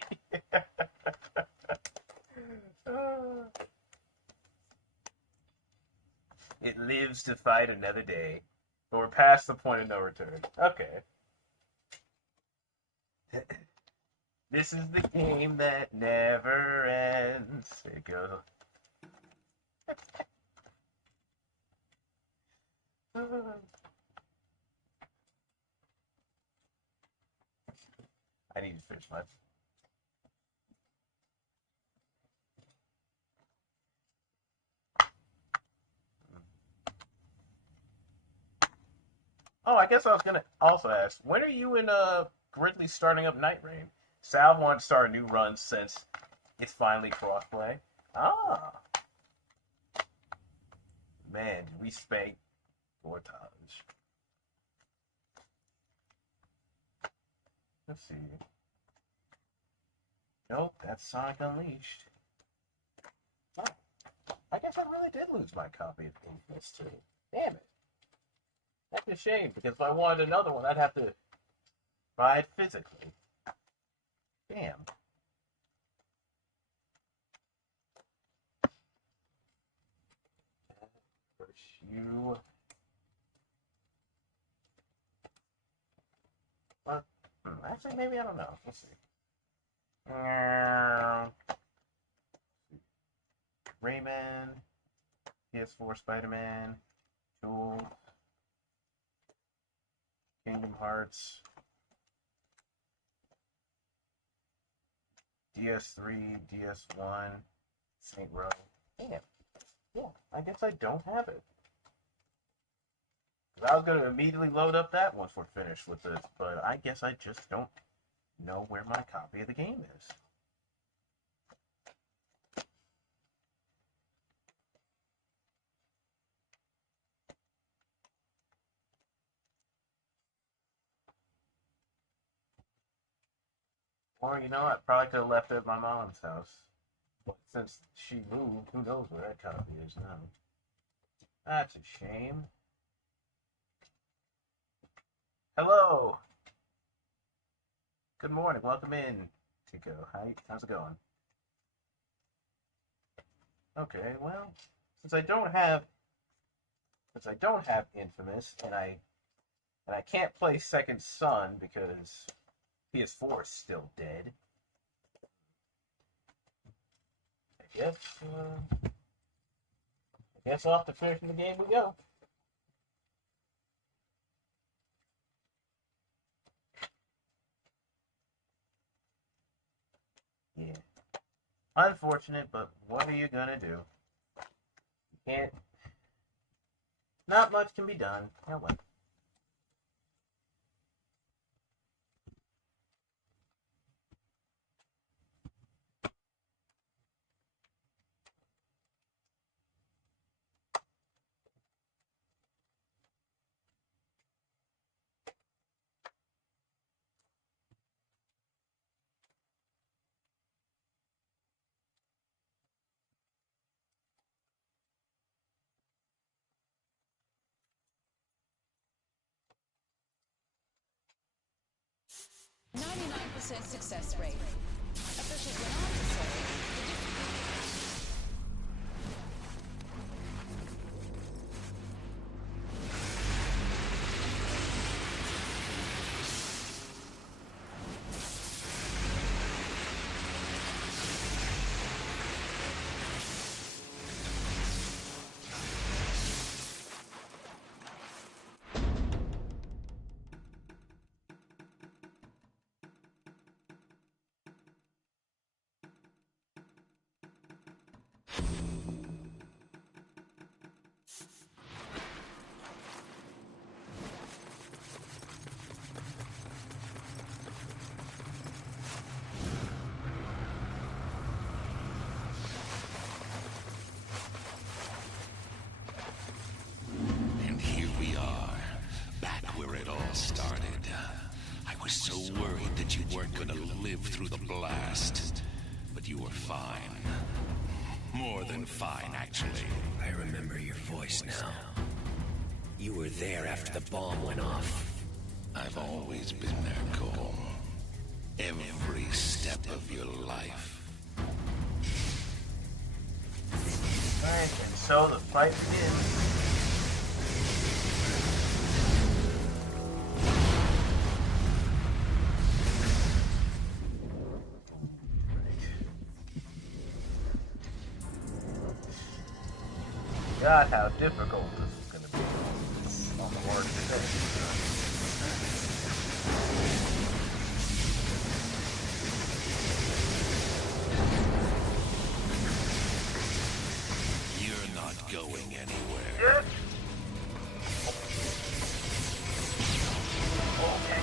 It lives to fight another day. But we're past the point of no return. Okay. This is the game that never ends. There you go. I need to finish my... Oh, I guess I was gonna also ask, when are you and Gridley starting up Night Rain? Sal wanted to start a new run since it's finally crossplay. Ah. Man, did we spank Vortage. Let's see. Nope, that's Sonic Unleashed. Oh, I guess I really did lose my copy of Infamous 2. Damn it. That's a shame, because if I wanted another one, I'd have to buy it physically. Damn. You. What? Actually, maybe I don't know. Let's see. Rayman, PS4 Spider-Man, Jules, Kingdom Hearts, DS3, DS1, Saint Row. Damn. Yeah, I guess I don't have it. I was going to immediately load up that once we're finished with this, but I guess I just don't know where my copy of the game is. Or, you know, I probably could have left it at my mom's house. But since she moved, who knows where that copy is now. That's a shame. Hello! Good morning, welcome in, Tico. How's it going? Okay, well, since I don't have Infamous, and I can't play Second Son because PS4 is still dead. I guess I'll have to finish the game we go. Unfortunate, but what are you gonna do? Can't. Not much can be done. Oh well. Success rate. Officials went on to say And here we are, back where it all started. I was so worried that you weren't gonna live through the blast. But you were fine. More than fine, actually. I remember your voice now. You were there after the bomb went off. I've always been there, Cole. Every step of your life. Alright, and so the fight begins. God, how difficult this is going to be. It's on the word today. You're not going anywhere. Okay.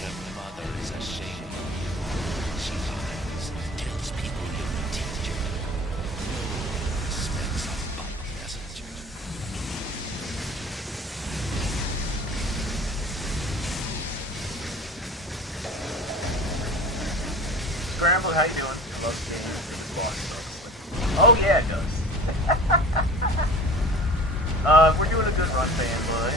Your mother is ashamed of you. She lies, tells people you're a teacher. No one respects a bike messenger. Scramble, how you doing? I love seeing these bosses. Oh yeah, it does. We're doing a good run, fanboy.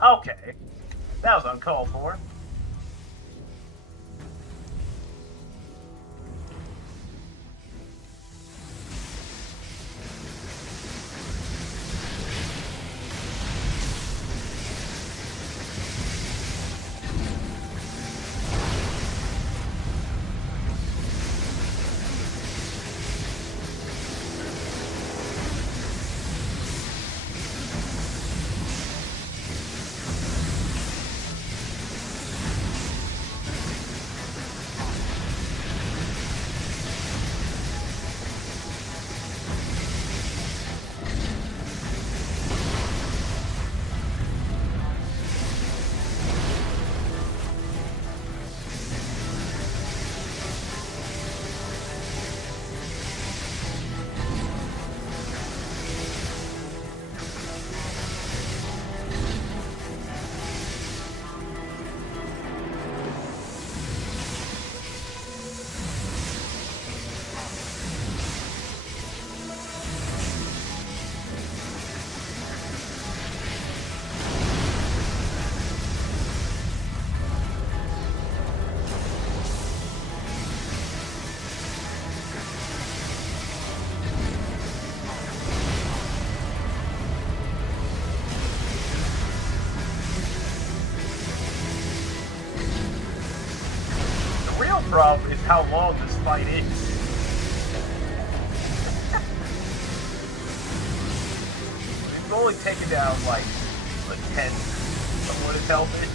Okay, that was uncalled for. how long this fight is. We've only taken down like a tenth of what his health is.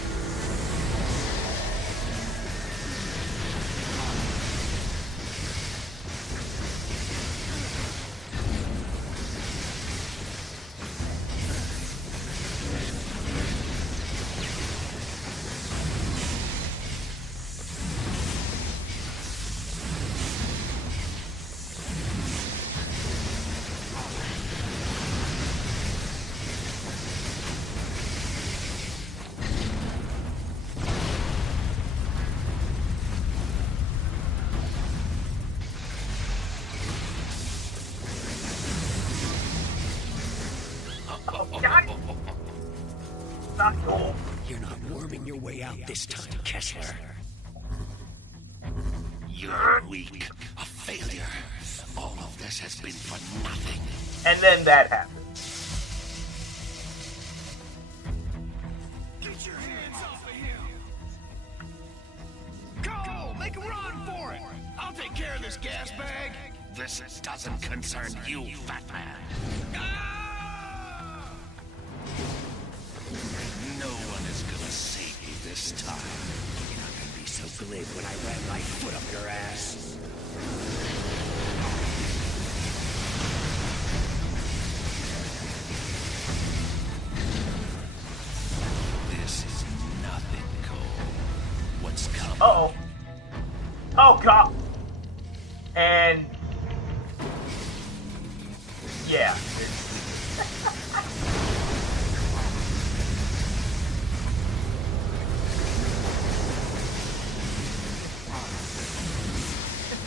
You're not worming your way out this time, Kessler. You're weak, a failure. All of this has been for nothing. And then that happened. Get your hands off of him! Go! Make him run for it! I'll take care of this gas bag! This doesn't concern you, fat man. No one is gonna save you this time. You're not gonna be so glib when I ram my foot up your ass. This is nothing, Cole. What's coming? Uh-oh. Oh, God. And... yeah.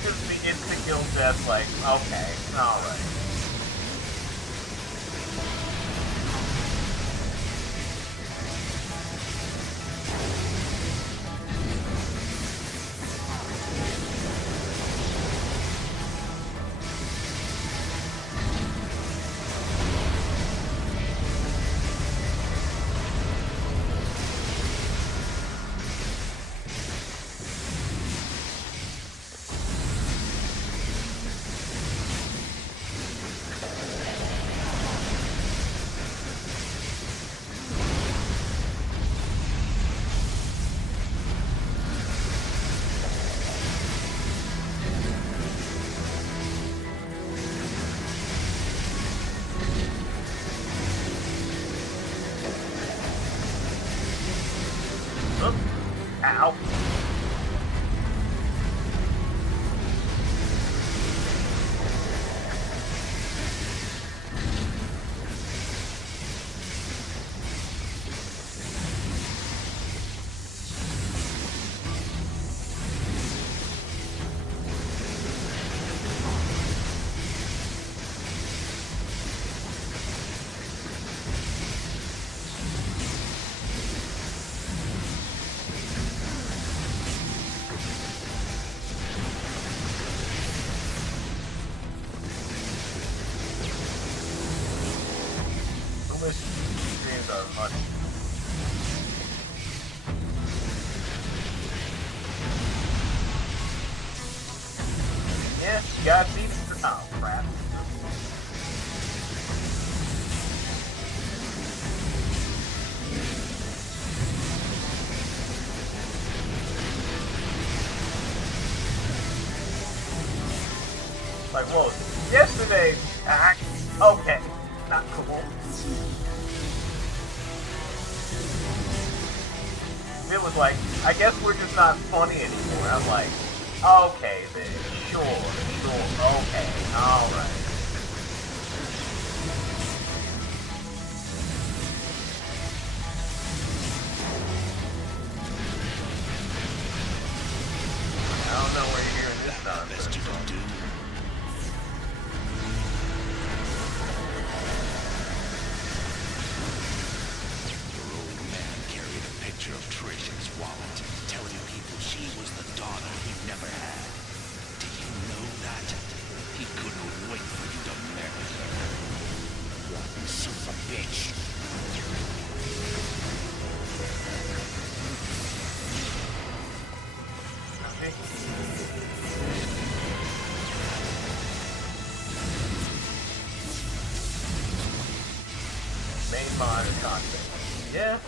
Just the instant kill death, like, okay, alright. Ow. Streams are much. Yeah, you gotta see the... oh, crap. Like, whoa, yesterday, okay, not cool. It was like, I guess we're just not funny anymore. I'm like, okay then, sure, okay, alright. I don't know where you're hearing this nonsense from. Of Trish in his wallet, telling people she was the daughter he never had. Do you know that? He couldn't wait for today's modern context. Yeah.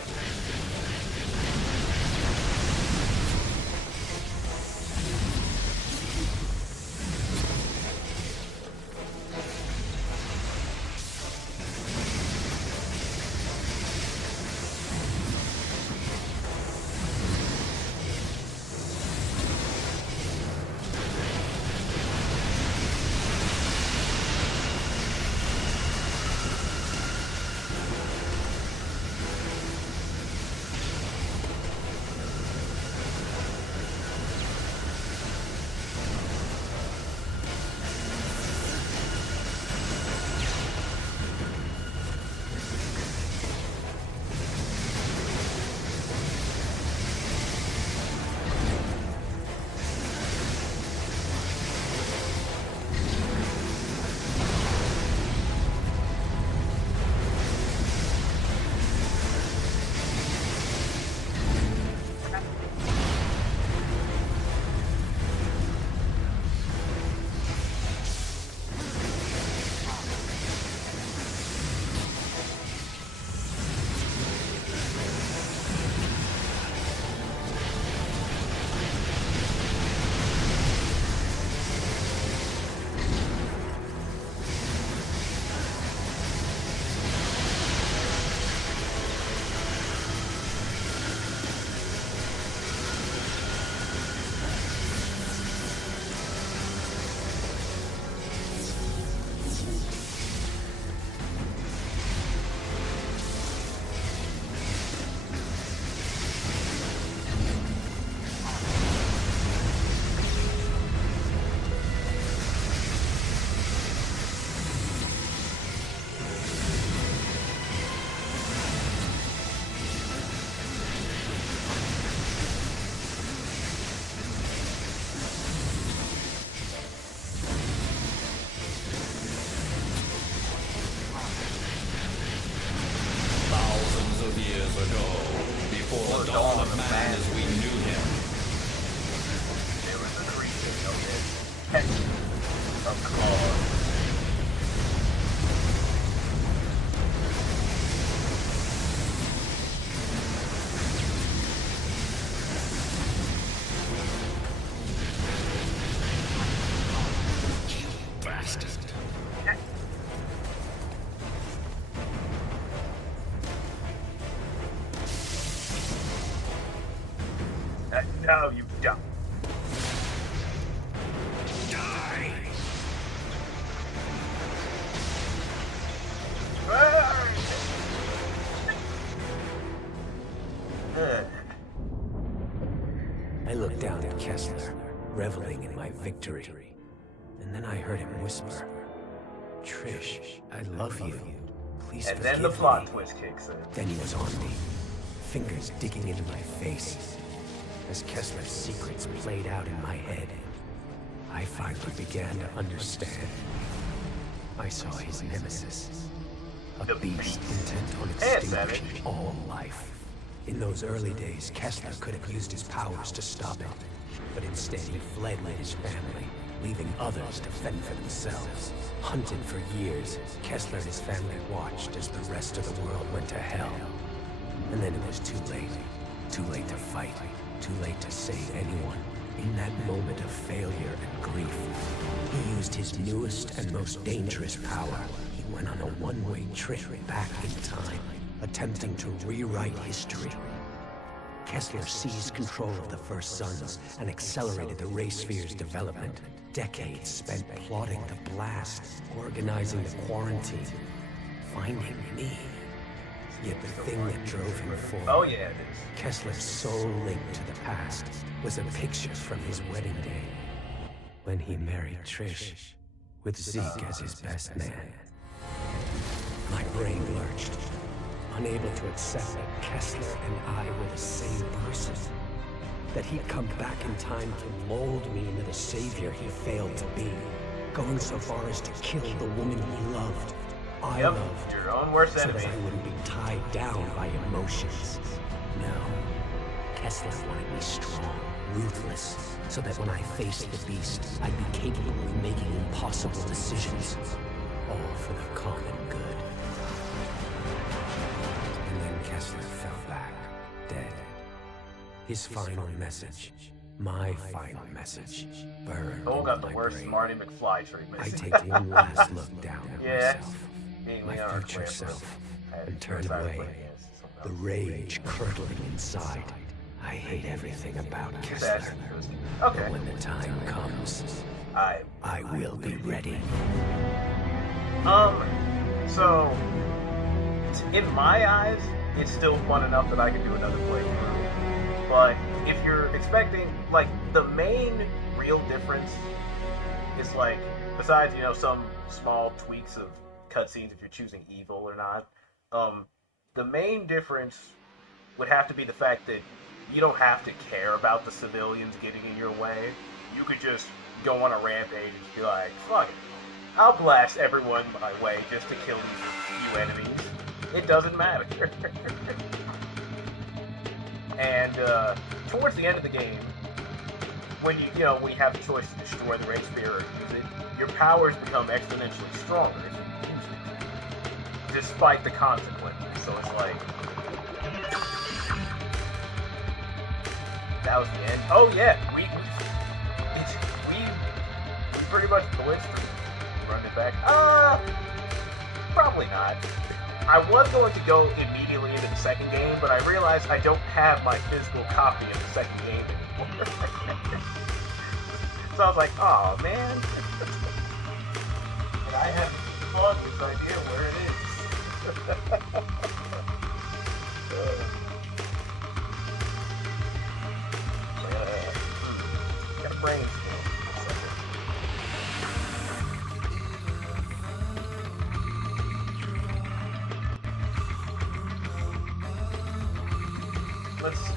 Before the dawn of man as we knew him. There was a creature known as Kessler of Claws. You bastard. No, you don't. Die! I looked down at Kessler, reveling in my victory. And then I heard him whisper, "Trish, I love you. Please And forgive then the plot me." twist kicks in. Then he was on me, fingers digging into my face. As Kessler's secrets played out in my head, I finally began to understand. I saw his nemesis, a beast intent on extinguishing all life. In those early days, Kessler could have used his powers to stop it, but instead he fled with his family, leaving others to fend for themselves. Hunted for years, Kessler and his family watched as the rest of the world went to hell. And then it was too late. Too late to fight. Too late to save anyone. In that moment of failure and grief, he used his newest and most dangerous power. He went on a one-way trip back in time, attempting to rewrite history. Kessler seized control of the First Sons and accelerated the raysphere's development. Decades spent plotting the blast, organizing the quarantine, finding me. Yet the thing that drove him forward, Oh yeah, it is. Kessler's sole link to the past, was a picture from his wedding day, when he married Trish, with Zeke as his best man. My brain lurched, unable to accept that Kessler and I were the same person. That he'd come back in time to mold me into the savior he failed to be, going so far as to kill the woman he loved. I loved, your own worst so enemy. that I wouldn't be tied down by emotions. No. Kessler wanted me strong, ruthless, so that when I faced the beast, I'd be capable of making impossible decisions, all for the common good. His final message. My final message. Burned Cole got into the my worst brain. Marty McFly treatment. I take one last look down at Yeah. myself. Being My Leonard future Claire self. had And turn decided to away. play against something The else. rage curdling inside. I hate everything about That's Kessler. interesting. But Okay. when the time comes, I will be ready. So in my eyes, it's still fun enough that I can do another playthrough. But if you're expecting, like, the main real difference is, like, besides, you know, some small tweaks of cutscenes if you're choosing evil or not, the main difference would have to be the fact that you don't have to care about the civilians getting in your way. You could just go on a rampage and just be like, fuck it. I'll blast everyone my way just to kill these few enemies. It doesn't matter. And towards the end of the game, when you have the choice to destroy the raysphere or use it, your powers become exponentially stronger if you use it, despite the consequences. So it's like, that was the end. Oh yeah, we pretty much blitzed through. Run it back. Probably not. I was going to go immediately into the second game, but I realized I don't have my physical copy of the second game anymore. So I was like, oh man. And I have the foggiest idea where it is. Got a brainstorm. Let's see.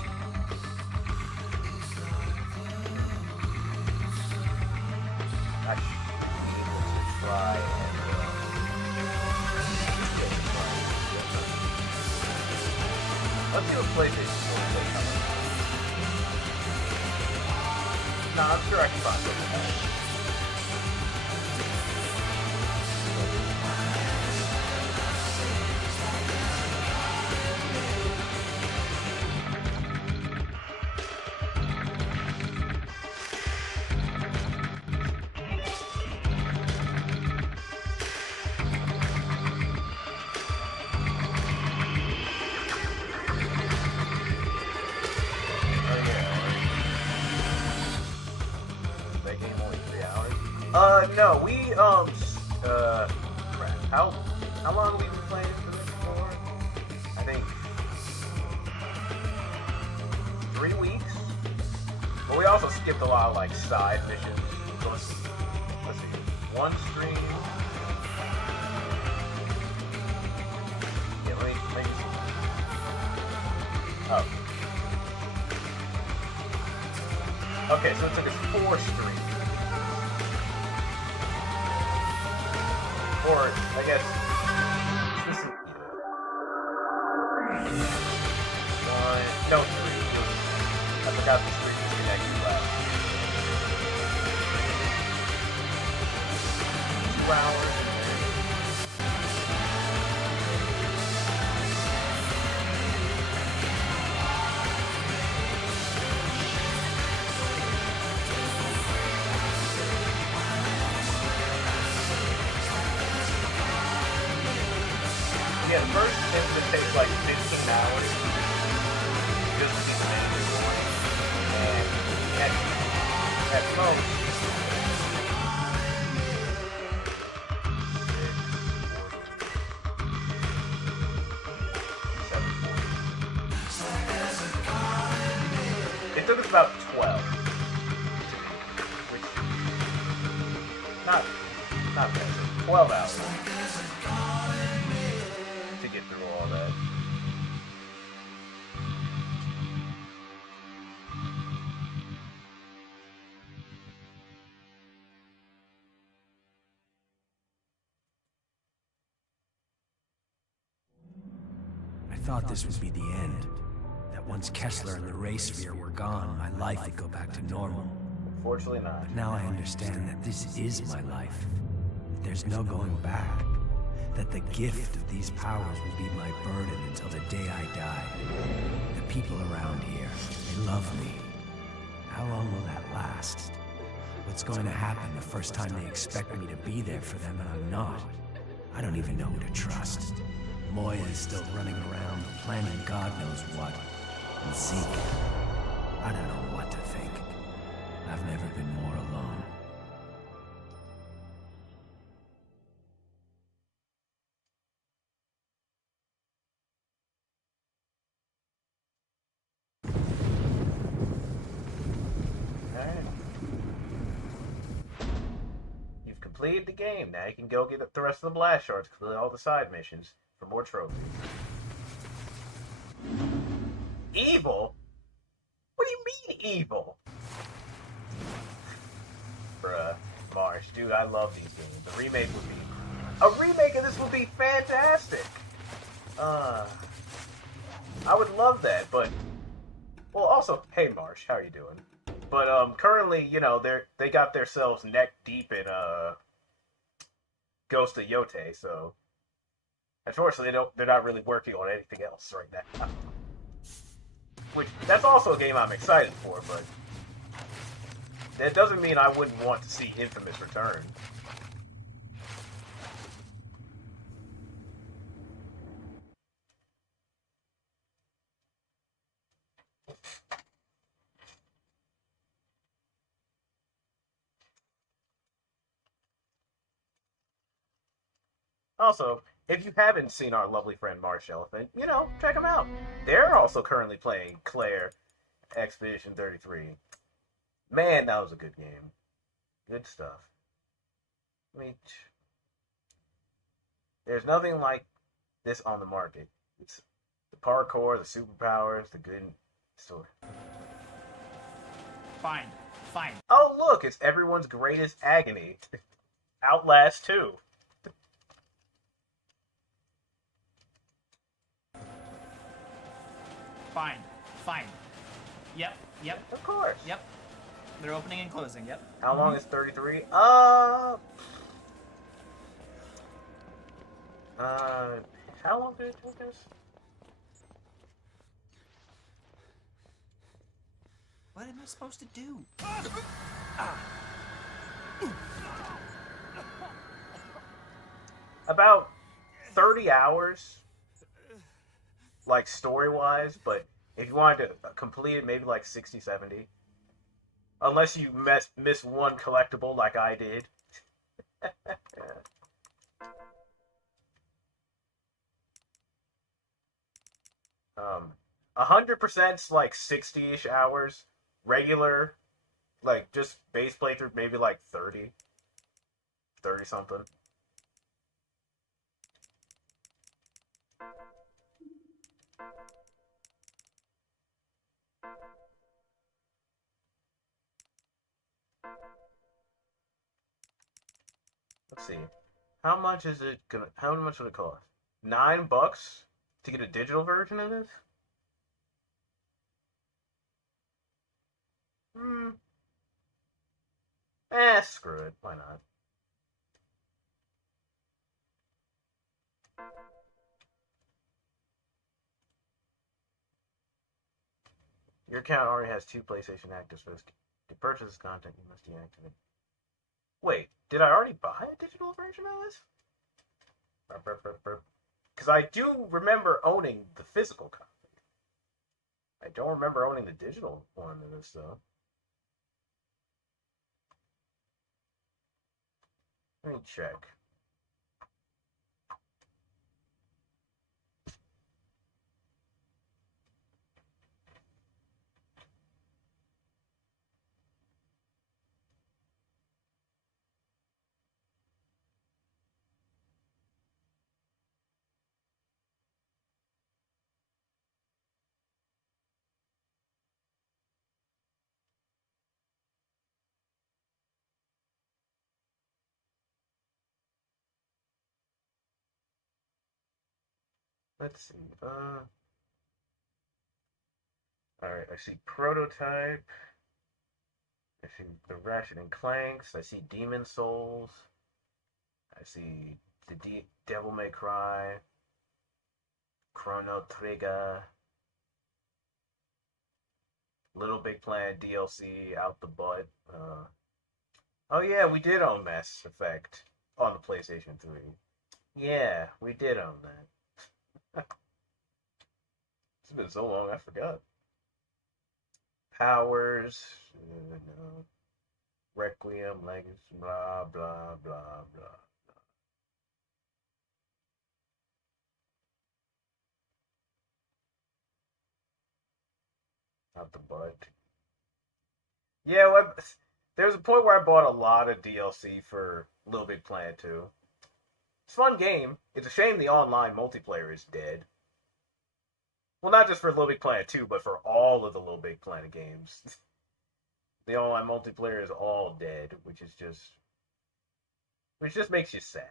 I should be able to try and let's see what PlayStation 4 is coming. No, I'm sure I can find something else. No, crap. How long have we been playing for this for? I think 3 weeks. But we also skipped a lot of, like, side missions. So let's see. One stream. Yeah, let me see. Oh. Okay, so it took us 4 streams. Or, I guess, this is, no, 3. I forgot the 3 disconnected last. 2 hours. Yeah, the first incident takes like 15 hours just to get the main story. And at most, it took us about 12 to beat, which not bad. So 12 hours. Get through all that. I thought this would be the end. That once Kessler and the raysphere were gone, my life would go back to normal. Unfortunately not. But now I understand that this is my life. There's no going back. That the gift of these powers will be my burden until the day I die. The people around here. They love me. How long will that last? What's going to happen the first time they expect me to be there for them and I'm not? I don't even know who to trust. Moya is still running around, planning God knows what. And Zeke, I don't know what to think. I've never been more alone. You've completed the game. Now you can go get the rest of the blast shards, complete all the side missions for more trophies. Evil? What do you mean evil? Bruh, Marsh, dude, I love these games. A remake of this would be fantastic. I would love that, but well, also, hey Marsh, how are you doing? But currently, you know, they got themselves neck deep in Ghost of Yote, so unfortunately they're not really working on anything else right now. Which that's also a game I'm excited for, but that doesn't mean I wouldn't want to see Infamous return. Also, if you haven't seen our lovely friend Marsh Elephant, you know, check them out. They're also currently playing Claire Expedition 33. Man, that was a good game. Good stuff. I mean, there's nothing like this on the market. It's the parkour, the superpowers, the good story. Fine. Oh, look, it's everyone's greatest agony. Outlast 2. Fine. Yep. Of course. Yep. They're opening and closing, yep. How long is 33? How long did it take us? What am I supposed to do? About 30 hours, like story-wise, but if you wanted to complete it, maybe like 60, 70. Unless you miss one collectible like I did. 100%'s like 60-ish hours. Regular, like just base playthrough, maybe like 30. 30 something. Let's see. How much would it cost? $9 to get a digital version of this? Screw it. Why not? Your account already has 2 PlayStation actives. To purchase this content, you must deactivate. Wait, did I already buy a digital version of this? Because I do remember owning the physical copy. I don't remember owning the digital one of this, though. Let me check. Let's see. Alright, I see Prototype. I see the Ratchet and Clanks. I see Demon Souls. I see the Devil May Cry. Chrono Trigger. Little Big Planet DLC out the butt. Oh yeah, we did own Mass Effect on the PlayStation 3. Yeah, we did own that. It's been so long, I forgot. Powers, no. Requiem, Legacy, blah, blah, blah, blah. Out the butt. Yeah, well, there was a point where I bought a lot of DLC for Little Big Planet 2. It's a fun game. It's a shame the online multiplayer is dead. Well, not just for Little Big Planet 2, but for all of the Little Big Planet games. The online multiplayer is all dead, which just makes you sad.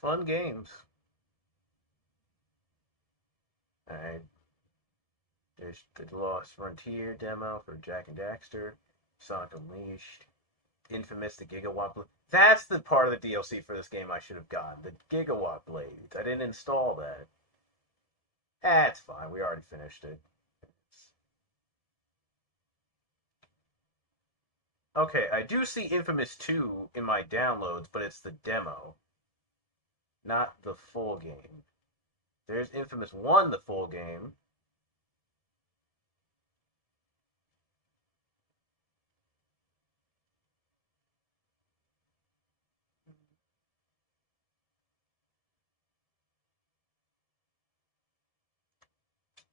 Fun games. Alright. There's the Lost Frontier demo for Jack and Daxter. Sonic Unleashed. Infamous, the Gigawatt Blade. That's the part of the DLC for this game I should have gotten. The Gigawatt Blades. I didn't install that. That's fine. We already finished it. Okay, I do see Infamous 2 in my downloads, but it's the demo. Not the full game. There's Infamous 1, the full game.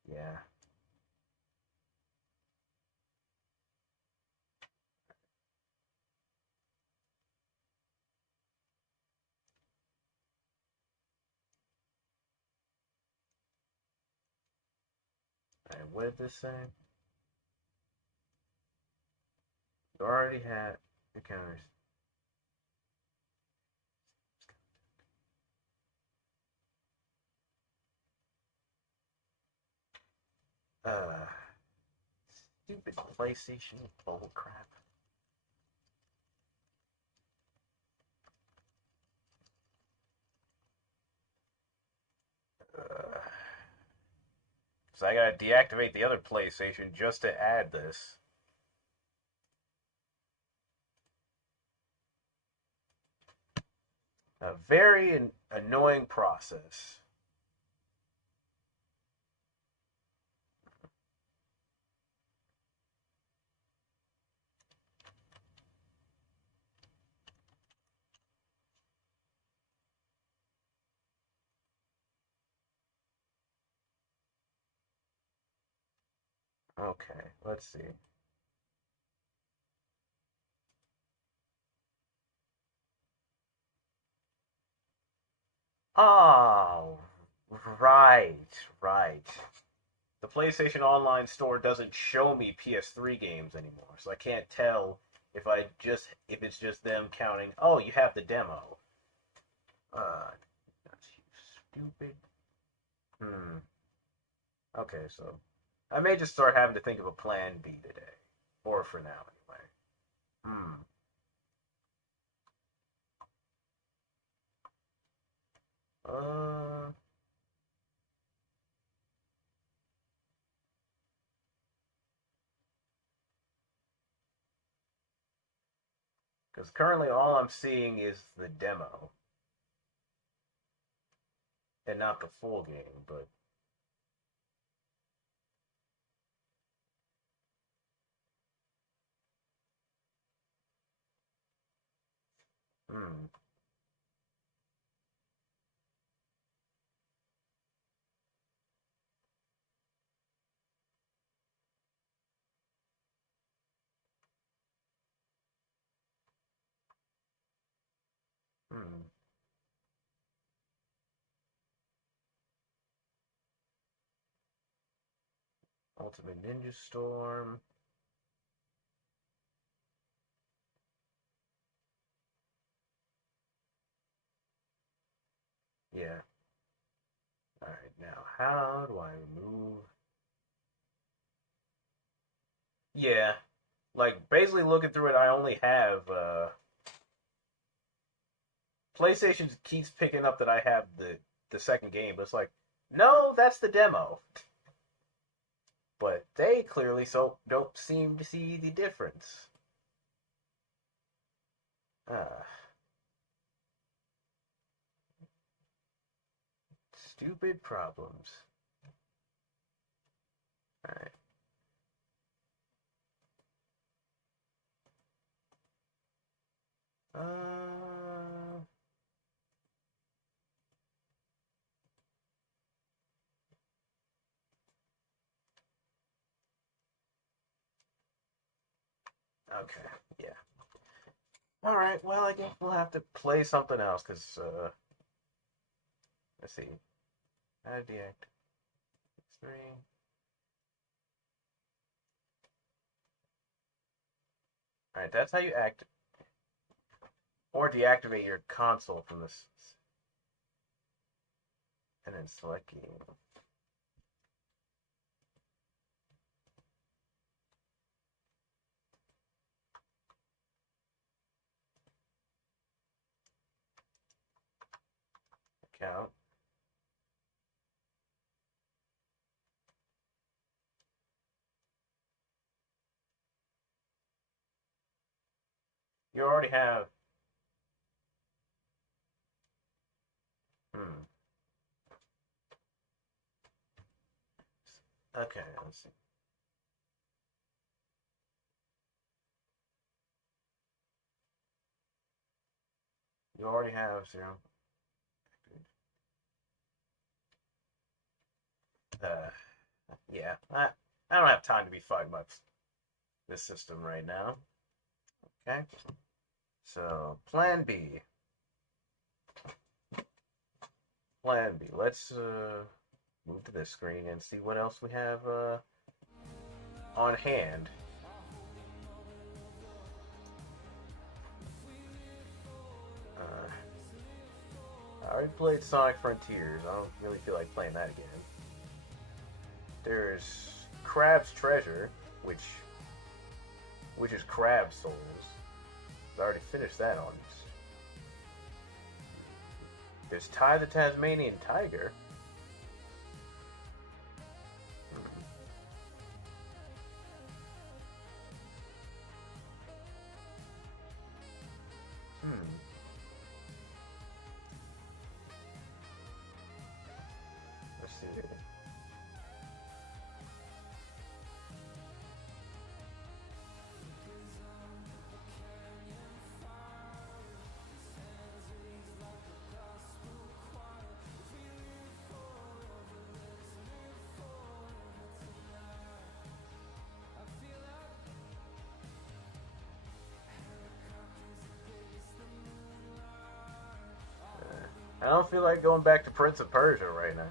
Yeah. Alright, what did this say? You already had encounters. Stupid PlayStation bull crap. So I gotta deactivate the other PlayStation just to add this. A very annoying process. Okay, let's see. Oh, right. The PlayStation Online store doesn't show me PS3 games anymore, so I can't tell if it's just them counting. Oh, you have the demo. That's stupid. Okay, so I may just start having to think of a plan B today, or for now anyway. Because currently all I'm seeing is the demo. And not the full game, but... Ultimate Ninja Storm. Yeah. Alright, now how do I remove... Yeah. Like, basically looking through it, I only have, PlayStation keeps picking up that I have the second game, but it's like, no, that's the demo. But they clearly don't seem to see the difference. Stupid problems. Alright. Okay, yeah. Alright, well, I guess we'll have to play something else, because, let's see. How to deactivate 3. Alright, that's how you act or deactivate your console from this. And then select game. Account. You already have. Okay, let's see. You already have 0. Yeah, I don't have time to be fighting about this system right now. Okay, so plan B. Plan B. Let's move to this screen and see what else we have on hand. I already played Sonic Frontiers. I don't really feel like playing that again. There's Crab's Treasure, which is Crab Souls. I already finished that on this. There's Ty the Tasmanian Tiger. Let's see here. I don't feel like going back to Prince of Persia right now.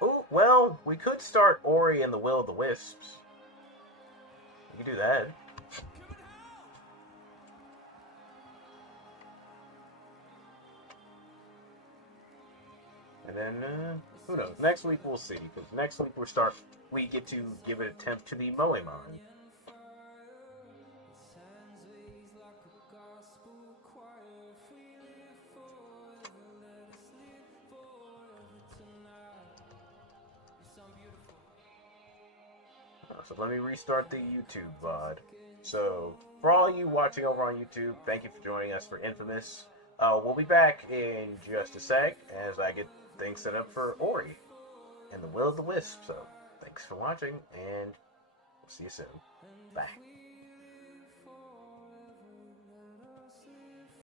Oh, well, we could start Ori and the Will of the Wisps. We could do that. And then, who knows? Next week we'll see, because next week we get to give an attempt to the Moe Mine. So let me restart the YouTube VOD. So, for all you watching over on YouTube, thank you for joining us for Infamous. We'll be back in just a sec as I get things set up for Ori and the Will of the Wisp. So, thanks for watching, and we'll see you soon. Bye.